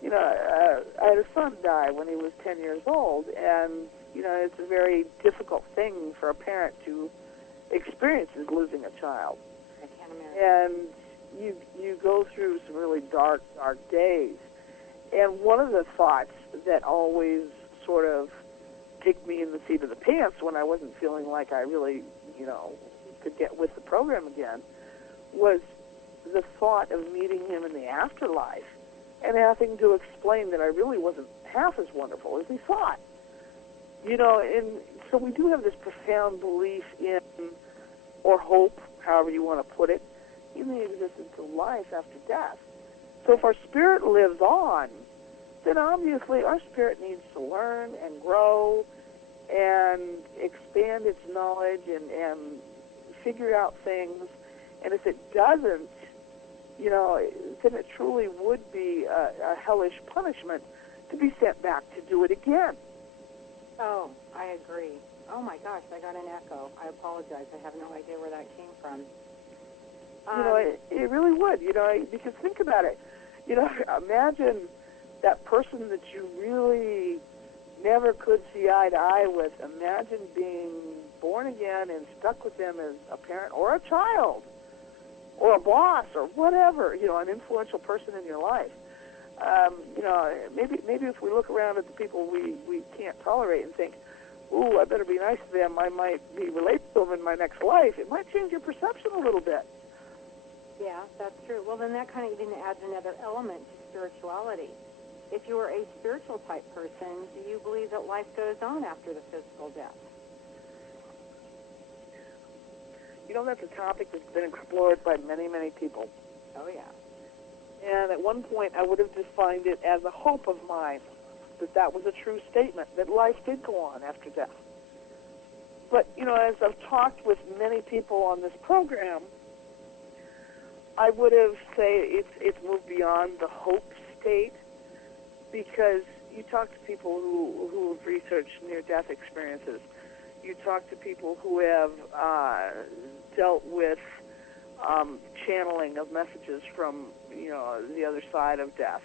I had a son die when he was 10 years old, and, it's a very difficult thing for a parent to experience, is losing a child. I can't imagine. And you go through some really dark days. And one of the thoughts that always sort of kicked me in the seat of the pants when I wasn't feeling like I really, could get with the program again was the thought of meeting him in the afterlife and having to explain that I really wasn't half as wonderful as he thought. And so we do have this profound belief in or hope, however you want to put it, even the existence of life after death. So if our spirit lives on, then obviously our spirit needs to learn and grow and expand its knowledge and figure out things. And if it doesn't, then it truly would be a hellish punishment to be sent back to do it again. Oh, I agree. Oh, my gosh, I got an echo. I apologize. I have no idea where that came from. It really would, because think about it. Imagine that person that you really never could see eye to eye with. Imagine being born again and stuck with them as a parent or a child or a boss or whatever, an influential person in your life. Maybe if we look around at the people we can't tolerate and think, ooh, I better be nice to them, I might be related to them in my next life, it might change your perception a little bit. Yeah, that's true. Well, then that kind of even adds another element to spirituality. If you are a spiritual type person, do you believe that life goes on after the physical death? That's a topic that's been explored by many, many people. Oh, yeah. And at one point, I would have defined it as a hope of mine, that was a true statement, that life did go on after death. But, as I've talked with many people on this program, I would have said it's moved beyond the hope state, because you talk to people who have researched near-death experiences. You talk to people who have dealt with channeling of messages from, the other side of death,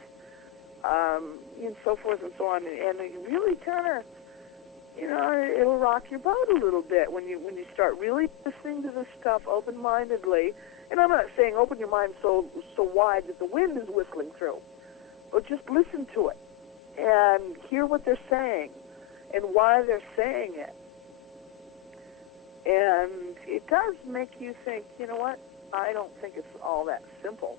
and so forth and so on. And it really kind of, it'll rock your boat a little bit when you start really listening to this stuff open-mindedly. And I'm not saying open your mind so wide that the wind is whistling through, but just listen to it and hear what they're saying and why they're saying it. And it does make you think, what? I don't think it's all that simple.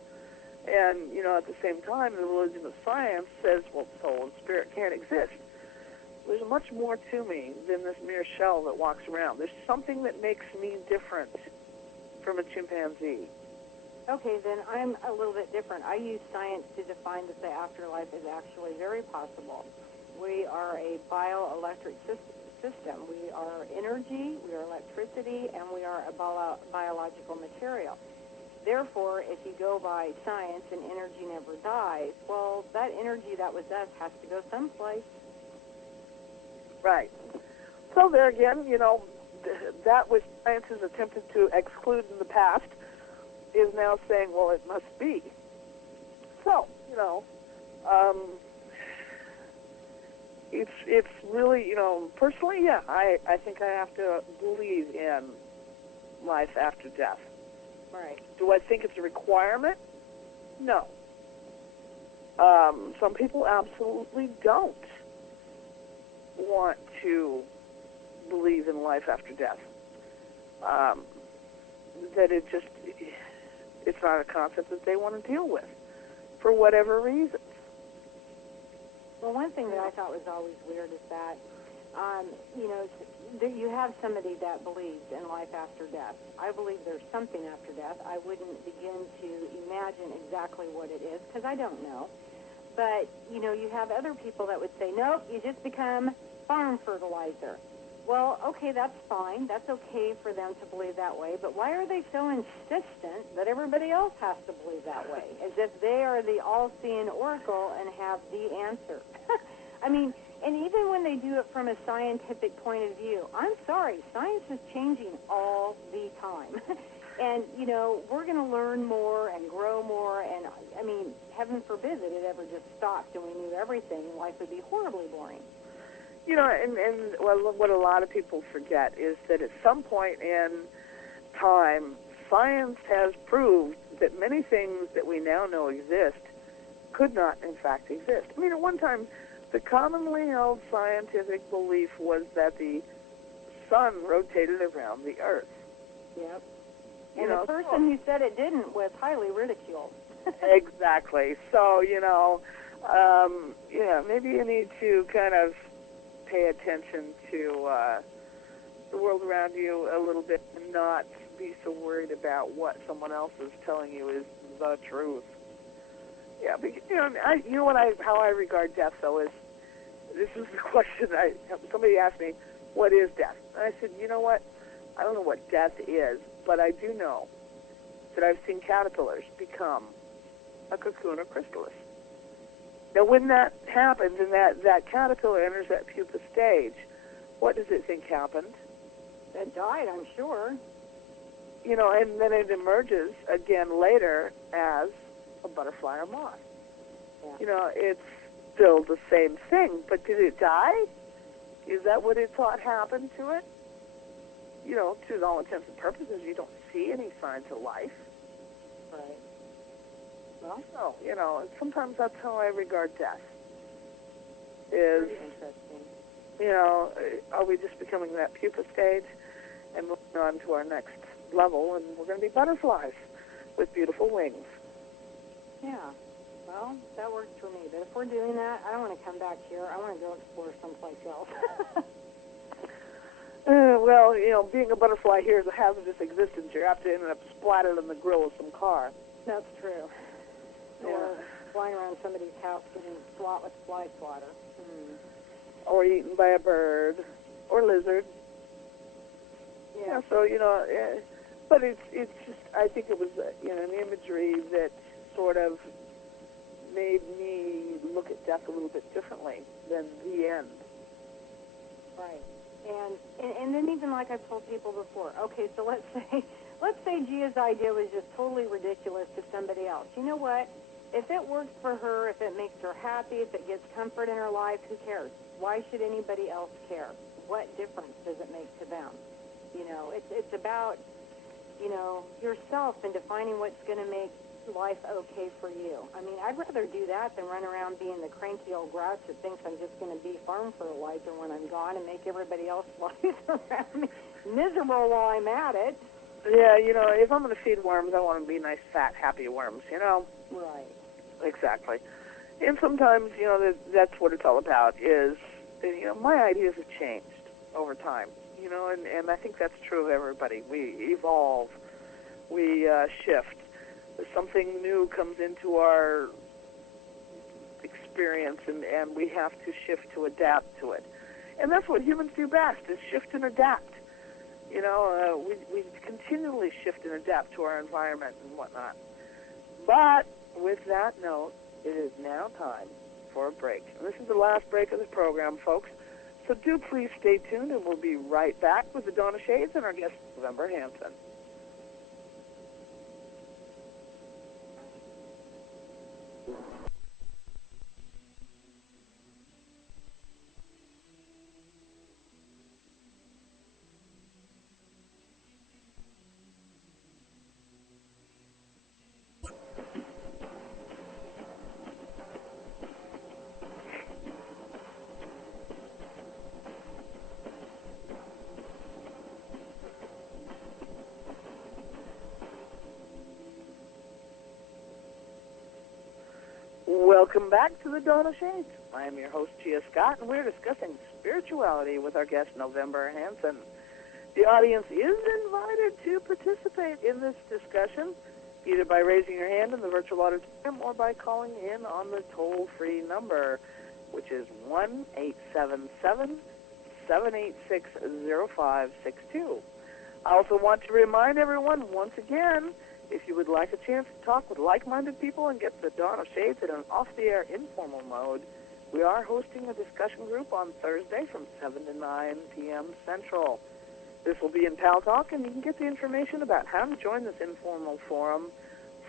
And, at the same time, the religion of science says, well, soul and spirit can't exist. There's much more to me than this mere shell that walks around. There's something that makes me different from a chimpanzee. Okay, then I'm a little bit different. I use science to define that the afterlife is actually very possible. We are a bioelectric system. We are energy, we are electricity, and we are a biological material. Therefore, if you go by science and energy never dies, well, that energy that was us has to go someplace. Right. So there again, that which science has attempted to exclude in the past is now saying, well, it must be. So, it's really, personally, yeah, I think I have to believe in life after death. Right. Do I think it's a requirement? No. Some people absolutely don't want to believe in life after death. That it's not a concept that they want to deal with for whatever reasons. Well, one thing that I thought was always weird is that, that you have somebody that believes in life after death. I believe there's something after death. I wouldn't begin to imagine exactly what it is because I don't know. But, you have other people that would say, nope, you just become farm fertilizer. Well, okay, that's fine. That's okay for them to believe that way. But why are they so insistent that everybody else has to believe that way, as if they are the all-seeing oracle and have the answer? I mean, and even when they do it from a scientific point of view, I'm sorry, science is changing all the time. And, we're going to learn more and grow more. And, I mean, heaven forbid that it ever just stopped and we knew everything. Life would be horribly boring. And what a lot of people forget is that at some point in time, science has proved that many things that we now know exist could not, in fact, exist. I mean, at one time, the commonly held scientific belief was that the sun rotated around the Earth. Yep. And the person who said it didn't was highly ridiculed. Exactly. So, maybe you need to kind of pay attention to the world around you a little bit and not be so worried about what someone else is telling you is the truth. Yeah, but, how I regard death, though, is this is the question. Somebody asked me, what is death? And I said, you know what? I don't know what death is, but I do know that I've seen caterpillars become a cocoon or chrysalis. Now, when that happens and that caterpillar enters that pupa stage, what does it think happened? It died, I'm sure. And then it emerges again later as a butterfly or moth. Yeah. It's still the same thing, but did it die? Is that what it thought happened to it? To all intents and purposes, you don't see any signs of life. Right. Well, so, sometimes that's how I regard death. Is, very interesting. Are we just becoming that pupa stage and moving on to our next level, and we're going to be butterflies with beautiful wings? Yeah. Well, that works for me. But if we're doing that, I don't want to come back here. I want to go explore someplace else. Being a butterfly here is a hazardous existence. You're apt to end up splattered in the grill of some car. That's true. Or flying around somebody's house getting swat with fly swatter. Or eaten by a bird or lizard. Yeah. But it's just, I think it was, an imagery that sort of made me look at death a little bit differently than the end. Right. And then even like I've told people before, okay, so let's say Gia's idea was just totally ridiculous to somebody else. You know what? If it works for her, if it makes her happy, if it gives comfort in her life, who cares? Why should anybody else care? What difference does it make to them? It's about, yourself and defining what's going to make life okay for you. I mean, I'd rather do that than run around being the cranky old grouch that thinks I'm just going to be farm fertilizer when I'm gone and make everybody else life around me miserable while I'm at it. Yeah, if I'm going to feed worms, I want them to be nice, fat, happy worms, Right. Exactly. And sometimes, that's what it's all about is, my ideas have changed over time, and I think that's true of everybody. We evolve. We shift. Something new comes into our experience, and we have to shift to adapt to it. And that's what humans do best, is shift and adapt. We continually shift and adapt to our environment and whatnot. But with that note, it is now time for a break. And this is the last break of the program, folks. So do please stay tuned, and we'll be right back with the Donna Shades and our guest, November Hanson. Welcome back to the Donna Shades. I am your host, Gia Scott, and we're discussing spirituality with our guest, November Hanson. The audience is invited to participate in this discussion, either by raising your hand in the virtual auditorium or by calling in on the toll-free number, which is 1-877-786-0562. I also want to remind everyone, once again, if you would like a chance to talk with like-minded people and get the Dawn of Shades in an off-the-air informal mode, we are hosting a discussion group on Thursday from 7 to 9 p.m. Central. This will be in Pal Talk, and you can get the information about how to join this informal forum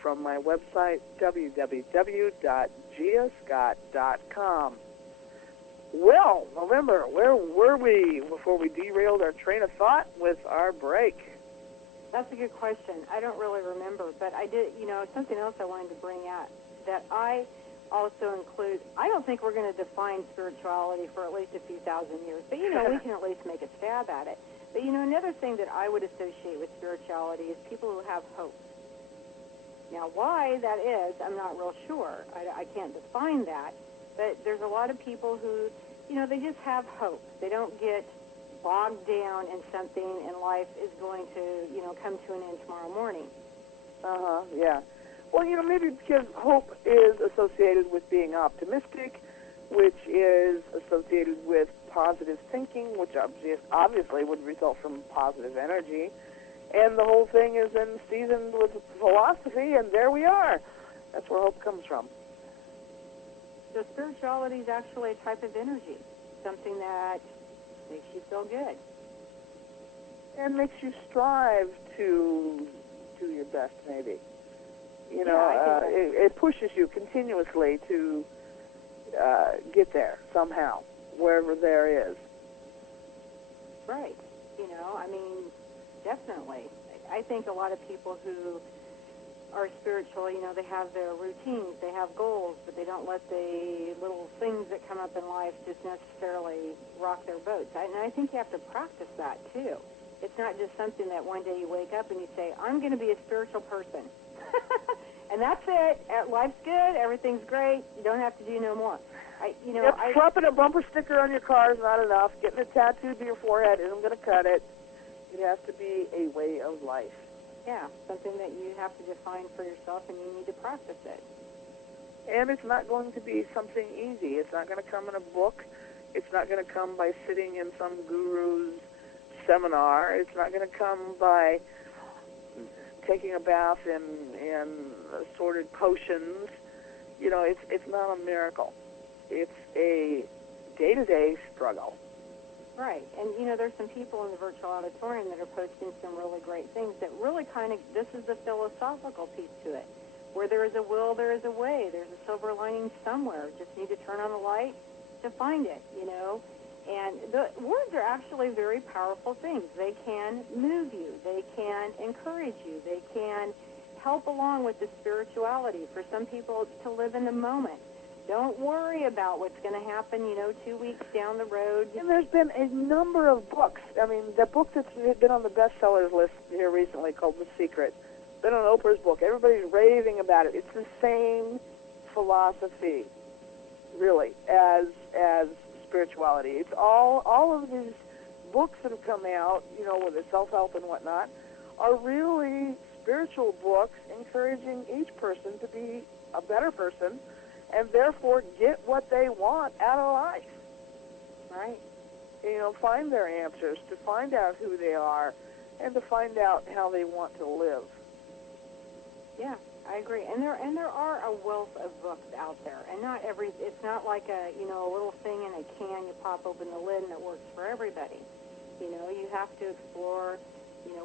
from my website, www.giascott.com. Well, November, where were we before we derailed our train of thought with our break? That's a good question. I don't really remember, but I did, something else I wanted to bring out that I also include. I don't think we're going to define spirituality for at least a few thousand years, but, we can at least make a stab at it. But, another thing that I would associate with spirituality is people who have hope. Now, why that is, I'm not real sure. I can't define that, but there's a lot of people who, they just have hope. They don't get bogged down in something in life is going to, come to an end tomorrow morning. Yeah. Well, maybe because hope is associated with being optimistic, which is associated with positive thinking, which obviously would result from positive energy. And the whole thing is then seasoned with philosophy, and there we are. That's where hope comes from. So spirituality is actually a type of energy, something that makes you feel good. And makes you strive to do your best, maybe. It pushes you continuously to get there somehow, wherever there is. Right. Definitely. I think a lot of people who are spiritual, they have their routines, they have goals, but they don't let the little things that come up in life just necessarily rock their boats. And I think you have to practice that, too. It's not just something that one day you wake up and you say, I'm going to be a spiritual person. And that's it. Life's good. Everything's great. You don't have to do no more. Slapping a bumper sticker on your car is not enough. Getting a tattoo to your forehead isn't going to cut it. It has to be a way of life. Yeah, something that you have to define for yourself, and you need to practice it. And it's not going to be something easy. It's not going to come in a book. It's not going to come by sitting in some guru's seminar. It's not going to come by taking a bath in assorted potions. It's not a miracle. It's a day-to-day struggle. Right. And, there's some people in the virtual auditorium that are posting some really great things that really this is the philosophical piece to it. Where there is a will, there is a way. There's a silver lining somewhere. Just need to turn on the light to find it, And the words are actually very powerful things. They can move you. They can encourage you. They can help along with the spirituality. For some people, it's to live in the moment. Don't worry about what's going to happen, 2 weeks down the road. And there's been a number of books. The book that's been on the bestsellers list here recently called The Secret, been on Oprah's book. Everybody's raving about it. It's the same philosophy, really, as spirituality. It's all of these books that have come out, with the self-help and whatnot, are really spiritual books encouraging each person to be a better person and therefore get what they want out of life. Right. Find their answers, to find out who they are, and to find out how they want to live. Yeah, I agree. And there are a wealth of books out there, and it's not like a little thing in a can you pop open the lid and it works for everybody. You have to explore,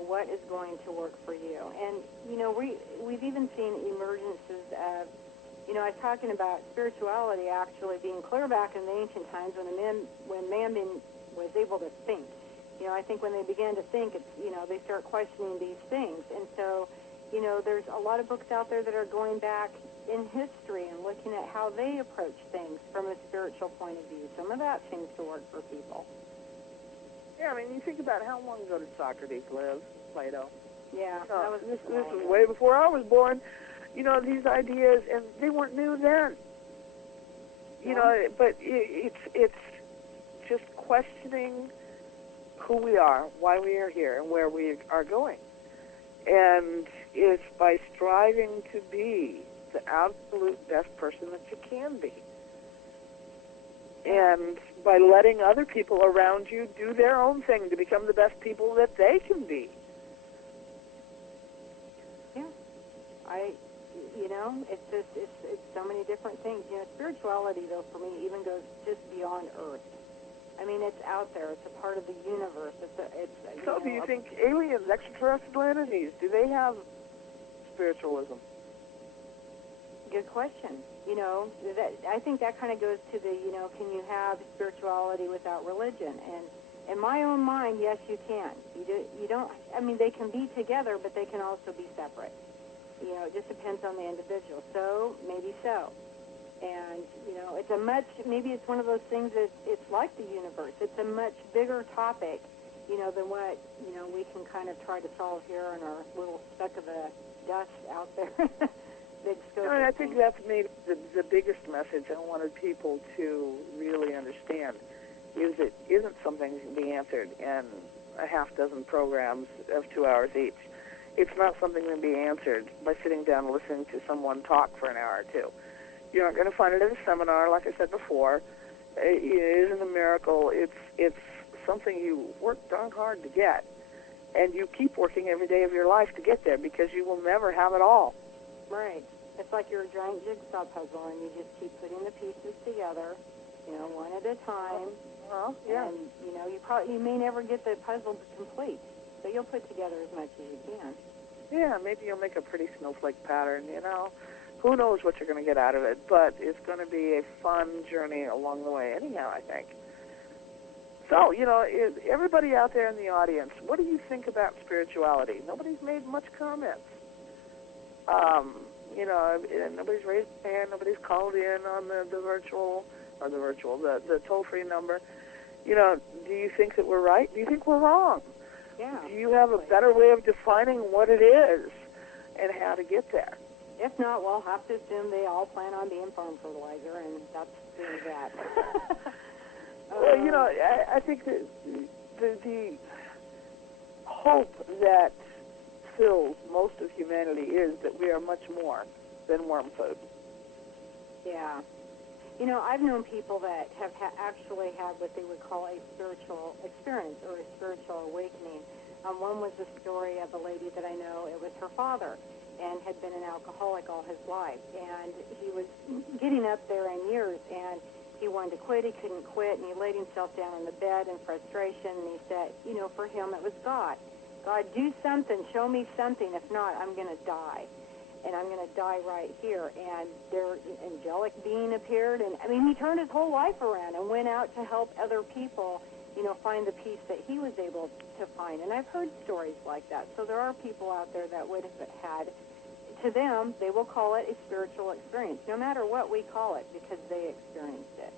what is going to work for you. And we've even seen emergences of, I was talking about spirituality actually being clear back in the ancient times when man was able to think. I think when they began to think, it's they start questioning these things, and so. There's a lot of books out there that are going back in history and looking at how they approach things from a spiritual point of view. Some of that seems to work for people. Yeah, you think about how long ago did Socrates live, Plato? Yeah, this was way before I was born. These ideas, and they weren't new then. But it's just questioning who we are, why we are here, and where we are going. And it's by striving to be the absolute best person that you can be. And by letting other people around you do their own thing to become the best people that they can be. Yeah. It's so many different things. Spirituality, though, for me, even goes just beyond Earth. It's out there. It's a part of the universe. So do you think aliens, extraterrestrial entities, do they have spiritualism? Good question. I think that kind of goes to the, can you have spirituality without religion? And in my own mind, yes, you can. You don't, they can be together, but they can also be separate. It just depends on the individual. So, maybe so. And, maybe it's one of those things that it's like the universe. It's a much bigger topic, than what, we can kind of try to solve here in our little speck of a dust out there. Big scope. I think that's maybe the biggest message I wanted people to really understand it isn't something that can be answered in a half dozen programs of 2 hours each. It's not something that can be answered by sitting down and listening to someone talk for an hour or two. You're not going to find it at a seminar, like I said before. It isn't a miracle. It's something you work darn hard to get, and you keep working every day of your life to get there because you will never have it all. Right. It's like you're a giant jigsaw puzzle, and you just keep putting the pieces together, one at a time. Well, yeah. And you may never get the puzzle complete, so you'll put together as much as you can. Yeah, maybe you'll make a pretty snowflake pattern. Who knows what you're going to get out of it? But it's going to be a fun journey along the way, anyhow, I think. So, everybody out there in the audience, what do you think about spirituality? Nobody's made much comments. Nobody's raised their hand. Nobody's called in on the toll-free number. Do you think that we're right? Do you think we're wrong? Yeah. Do you have a better way of defining what it is and how to get there? If not, we'll have to assume they all plan on being farm fertilizer, and that's doing that. Well, I think that the hope that fills most of humanity is that we are much more than worm food. Yeah. I've known people that have actually had what they would call a spiritual experience or a spiritual awakening. One was the story of a lady that I know. It was her father, and had been an alcoholic all his life. And he was getting up there in years, and he wanted to quit. He couldn't quit, and he laid himself down on the bed in frustration, and he said, for him it was God. God, do something. Show me something. If not, I'm going to die. And I'm going to die right here. And their angelic being appeared. And, he turned his whole life around and went out to help other people, find the peace that he was able to find. And I've heard stories like that. So there are people out there that would have had, to them, they will call it a spiritual experience, no matter what we call it, because they experienced it.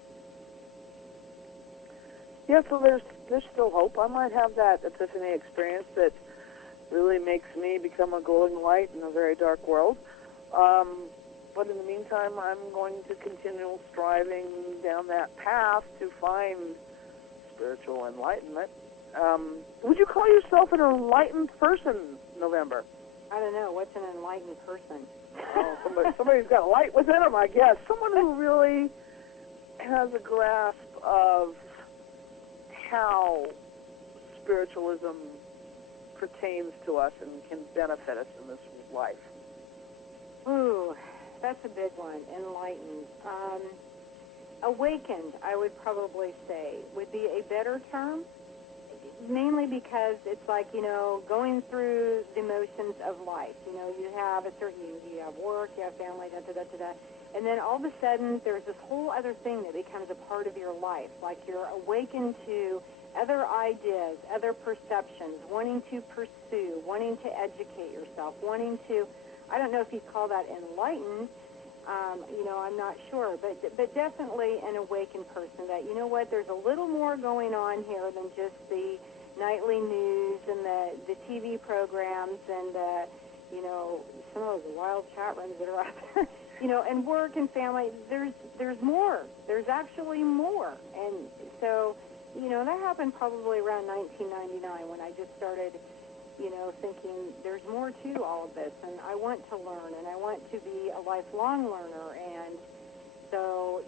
Yeah, so there's still hope. I might have that epiphany experience that really makes me become a glowing light in a very dark world. But in the meantime, I'm going to continue striving down that path to find spiritual enlightenment. Would you call yourself an enlightened person, November? I don't know. What's an enlightened person? Somebody's got a light within them, I guess. Someone who really has a grasp of how spiritualism pertains to us and can benefit us in this life. Ooh, that's a big one. Enlightened. Awakened, I would probably say, would be a better term, mainly because it's like, going through the motions of life. You have a certain, you have work, you have family, da-da-da-da-da, and then all of a sudden there's this whole other thing that becomes a part of your life, like you're awakened to other ideas, other perceptions, wanting to pursue, wanting to educate yourself, wanting to, I don't know if you call that enlightened, I'm not sure, but definitely an awakened person that, there's a little more going on here than just the nightly news and the TV programs and, some of those wild chat rooms that are out there, and work and family. There's more. There's actually more. And so, that happened probably around 1999 when I just started, thinking there's more to all of this, and I want to learn, and I want to be a lifelong learner, and so,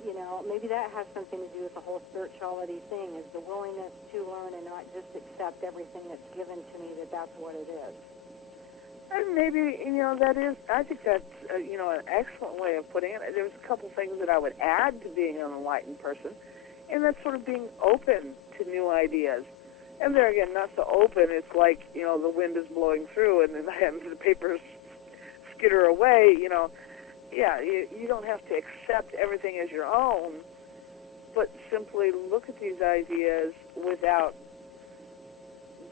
maybe that has something to do with the whole spirituality thing, is the willingness to learn and not just accept everything that's given to me, that's what it is. And maybe, that is, I think that's, an excellent way of putting it. There's a couple things that I would add to being an enlightened person, and that's sort of being open to new ideas. And there again, not so open, it's like, the wind is blowing through and the papers skitter away, Yeah, you don't have to accept everything as your own, but simply look at these ideas without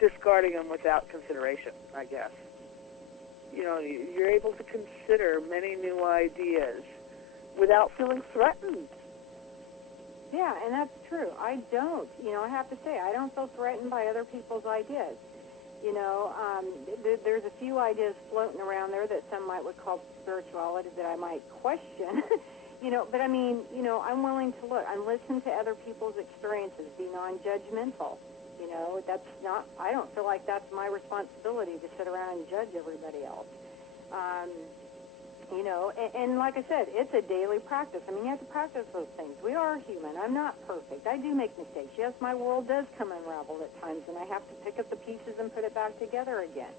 discarding them without consideration, I guess. You're able to consider many new ideas without feeling threatened. Yeah, and that's true. I don't. I have to say, I don't feel threatened by other people's ideas. There's a few ideas floating around there that some would call spirituality that I might question. But I mean, I'm willing to look. I'm listening to other people's experiences, be non-judgmental. That's not, I don't feel like that's my responsibility to sit around and judge everybody else. And like I said, it's a daily practice. I mean, you have to practice those things. We are human. I'm not perfect. I do make mistakes. Yes, my world does come unraveled at times, and I have to pick up the pieces and put it back together again.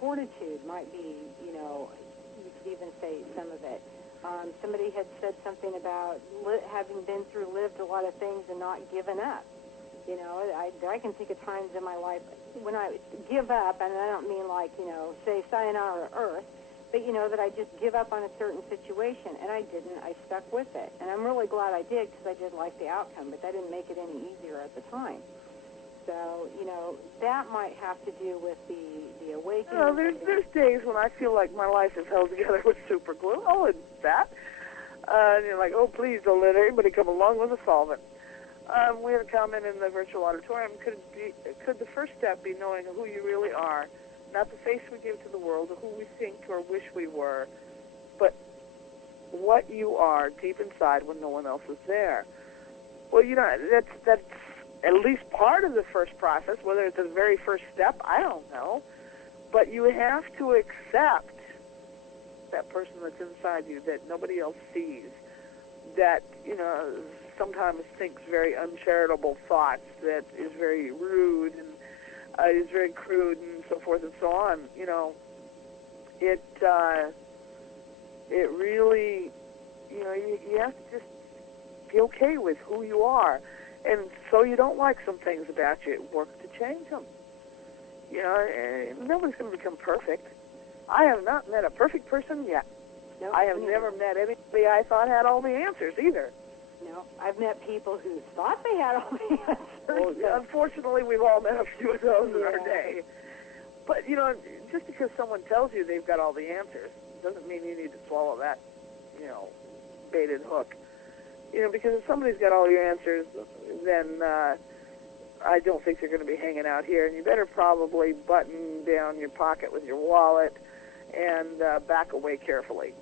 Fortitude might be, you could even say some of it. Somebody had said something about having been through, lived a lot of things and not given up. I can think of times in my life when I give up, and I don't mean like, say sayonara to earth, but, that I just give up on a certain situation, and I didn't. I stuck with it. And I'm really glad I did, because I did like the outcome, but that didn't make it any easier at the time. So, that might have to do with the awakening. There's days when I feel like my life is held together with super glue. I'll admit that. And you're like, oh, please don't let anybody come along with a solvent. We had a comment in the virtual auditorium. Could the first step be knowing who you really are, not the face we give to the world or who we think or wish we were, but what you are deep inside when no one else is there? Well, that's at least part of the first process. Whether it's the very first step, I don't know. But you have to accept that person that's inside you that nobody else sees, that, sometimes thinks very uncharitable thoughts, that is very rude and is very crude and so forth and so on. It really, you have to just be okay with who you are. And so you don't like some things about you, work to change them. Nobody's going to become perfect. I have not met a perfect person yet. No, I have never met anybody I thought had all the answers either. No, I've met people who thought they had all the answers. Well, unfortunately, we've all met a few of those in our day. But, just because someone tells you they've got all the answers doesn't mean you need to swallow that, baited hook. Because if somebody's got all your answers, then I don't think they're going to be hanging out here. And you better probably button down your pocket with your wallet and back away carefully,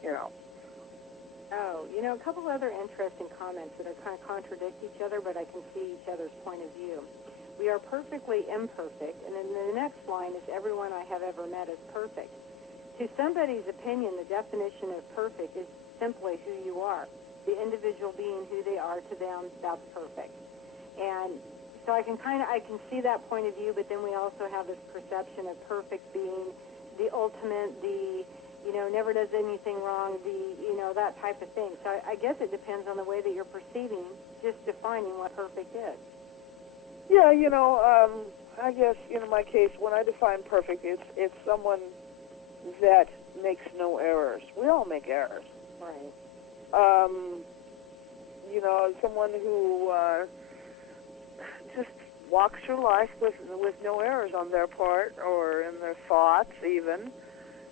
Oh, a couple other interesting comments that are kind of contradict each other, but I can see each other's point of view. We are perfectly imperfect, and then the next line is everyone I have ever met is perfect. To somebody's opinion, the definition of perfect is simply who you are. The individual being who they are, to them, that's perfect. And so I can see that point of view, but then we also have this perception of perfect being the ultimate, never does anything wrong, that type of thing. So I guess it depends on the way that you're perceiving, just defining what perfect is. Yeah, I guess in my case, when I define perfect, it's someone that makes no errors. We all make errors. Right. Someone who just walks through life with no errors on their part or in their thoughts even.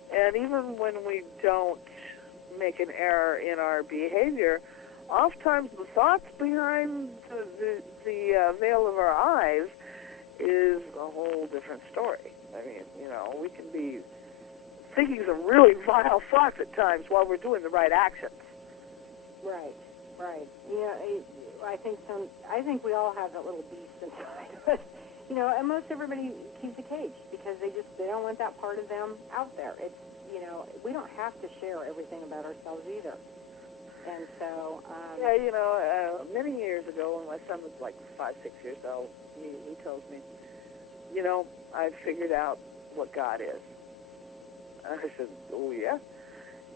And even when we don't make an error in our behavior, oftentimes the thoughts behind the veil of our eyes is a whole different story. I mean, we can be thinking some really vile thoughts at times while we're doing the right actions. Right. I think we all have that little beast inside of us. And most everybody keeps a cage because they don't want that part of them out there. It's, we don't have to share everything about ourselves either. And so, many years ago when my son was like 5, 6 years old, he tells me, I've figured out what God is. And I said, oh, yeah?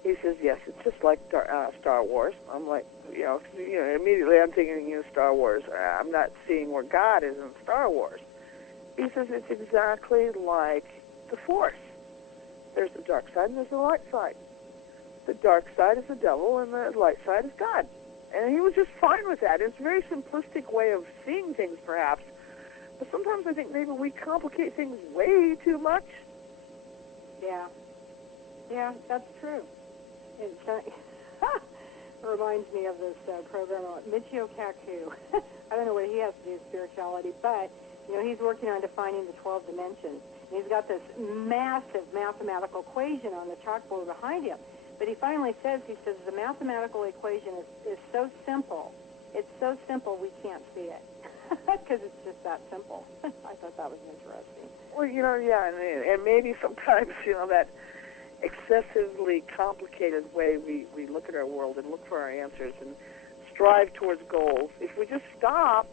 He says, yes, it's just like Star Wars. I'm like, immediately I'm thinking of Star Wars. I'm not seeing where God is in Star Wars. He says it's exactly like the Force. There's the dark side and there's the light side. The dark side is the devil and the light side is God. And he was just fine with that. It's a very simplistic way of seeing things, perhaps. But sometimes I think maybe we complicate things way too much. Yeah, that's true. It reminds me of this program on Michio Kaku. I don't know what he has to do with spirituality, but, he's working on defining the 12 dimensions. And he's got this massive mathematical equation on the chalkboard behind him. But he finally says, the mathematical equation is so simple. It's so simple we can't see it. Because it's just that simple. I thought that was interesting. Well, yeah, and maybe sometimes, that excessively complicated way we look at our world and look for our answers and strive towards goals. If we just stop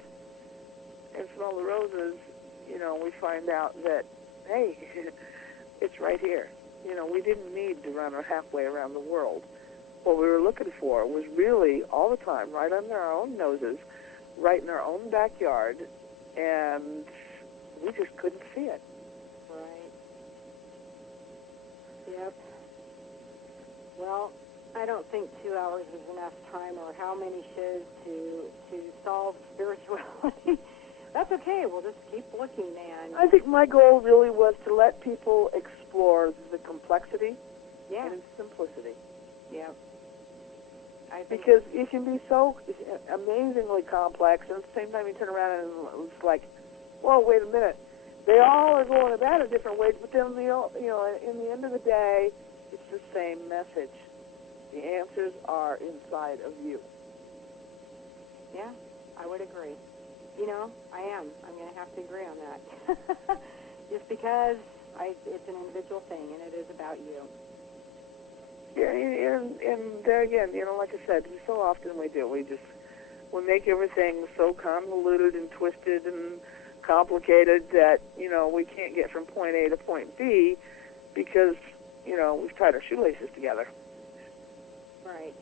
and smell the roses, we find out that, hey, it's right here. We didn't need to run halfway around the world. What we were looking for was really all the time right under our own noses, right in our own backyard, and we just couldn't see it. Right. Yep. Well, I don't think 2 hours is enough time, or how many shows to solve spirituality. That's okay. We'll just keep looking, man. I think my goal really was to let people explore the complexity and its simplicity. Yep. Because it can be so amazingly complex, and at the same time you turn around and it's like, whoa, wait a minute. They all are going about it different ways, but then, in the end of the day, it's the same message. The answers are inside of you. Yeah, I would agree. I am. I'm going to have to agree on that. Just because it's an individual thing, and it is about you. Yeah, and there again, like I said, so often we do. We make everything so convoluted and twisted and complicated that, we can't get from point A to point B because, we've tied our shoelaces together. Right.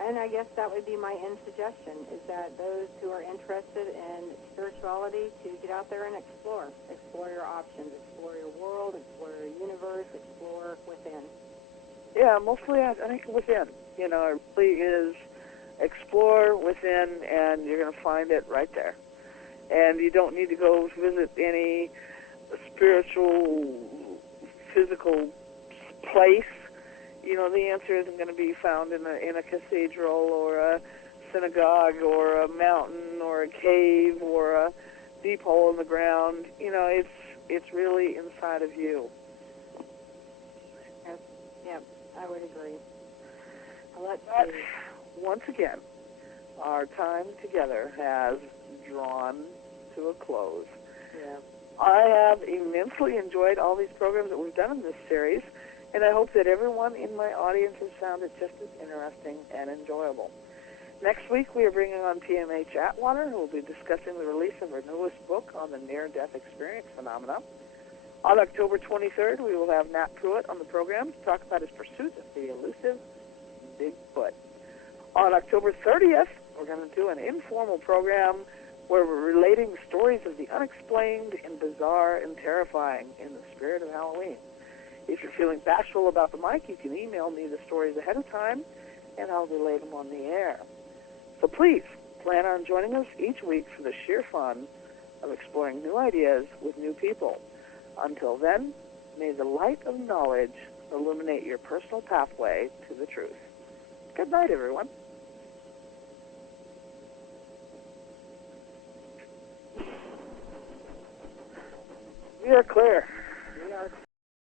And I guess that would be my end suggestion, is that those who are interested in spirituality to get out there and explore. Explore your options, explore your world, explore your universe, explore within. Yeah, mostly I think within. It really is explore within, and you're going to find it right there. And you don't need to go visit any spiritual, physical place. The answer isn't going to be found in a cathedral or a synagogue or a mountain or a cave or a deep hole in the ground. It's really inside of you. Yep, I would agree. But once again, our time together has drawn to a close. Yeah. I have immensely enjoyed all these programs that we've done in this series, and I hope that everyone in my audience has found it just as interesting and enjoyable. Next week, we are bringing on PMH Atwater, who will be discussing the release of her newest book on the near-death experience phenomena. On October 23rd, we will have Nat Pruitt on the program to talk about his pursuit of the elusive Bigfoot. On October 30th, we're going to do an informal program where we're relating the stories of the unexplained and bizarre and terrifying in the spirit of Halloween. If you're feeling bashful about the mic, you can email me the stories ahead of time, and I'll relay them on the air. So please, plan on joining us each week for the sheer fun of exploring new ideas with new people. Until then, may the light of knowledge illuminate your personal pathway to the truth. Good night, everyone. We are clear.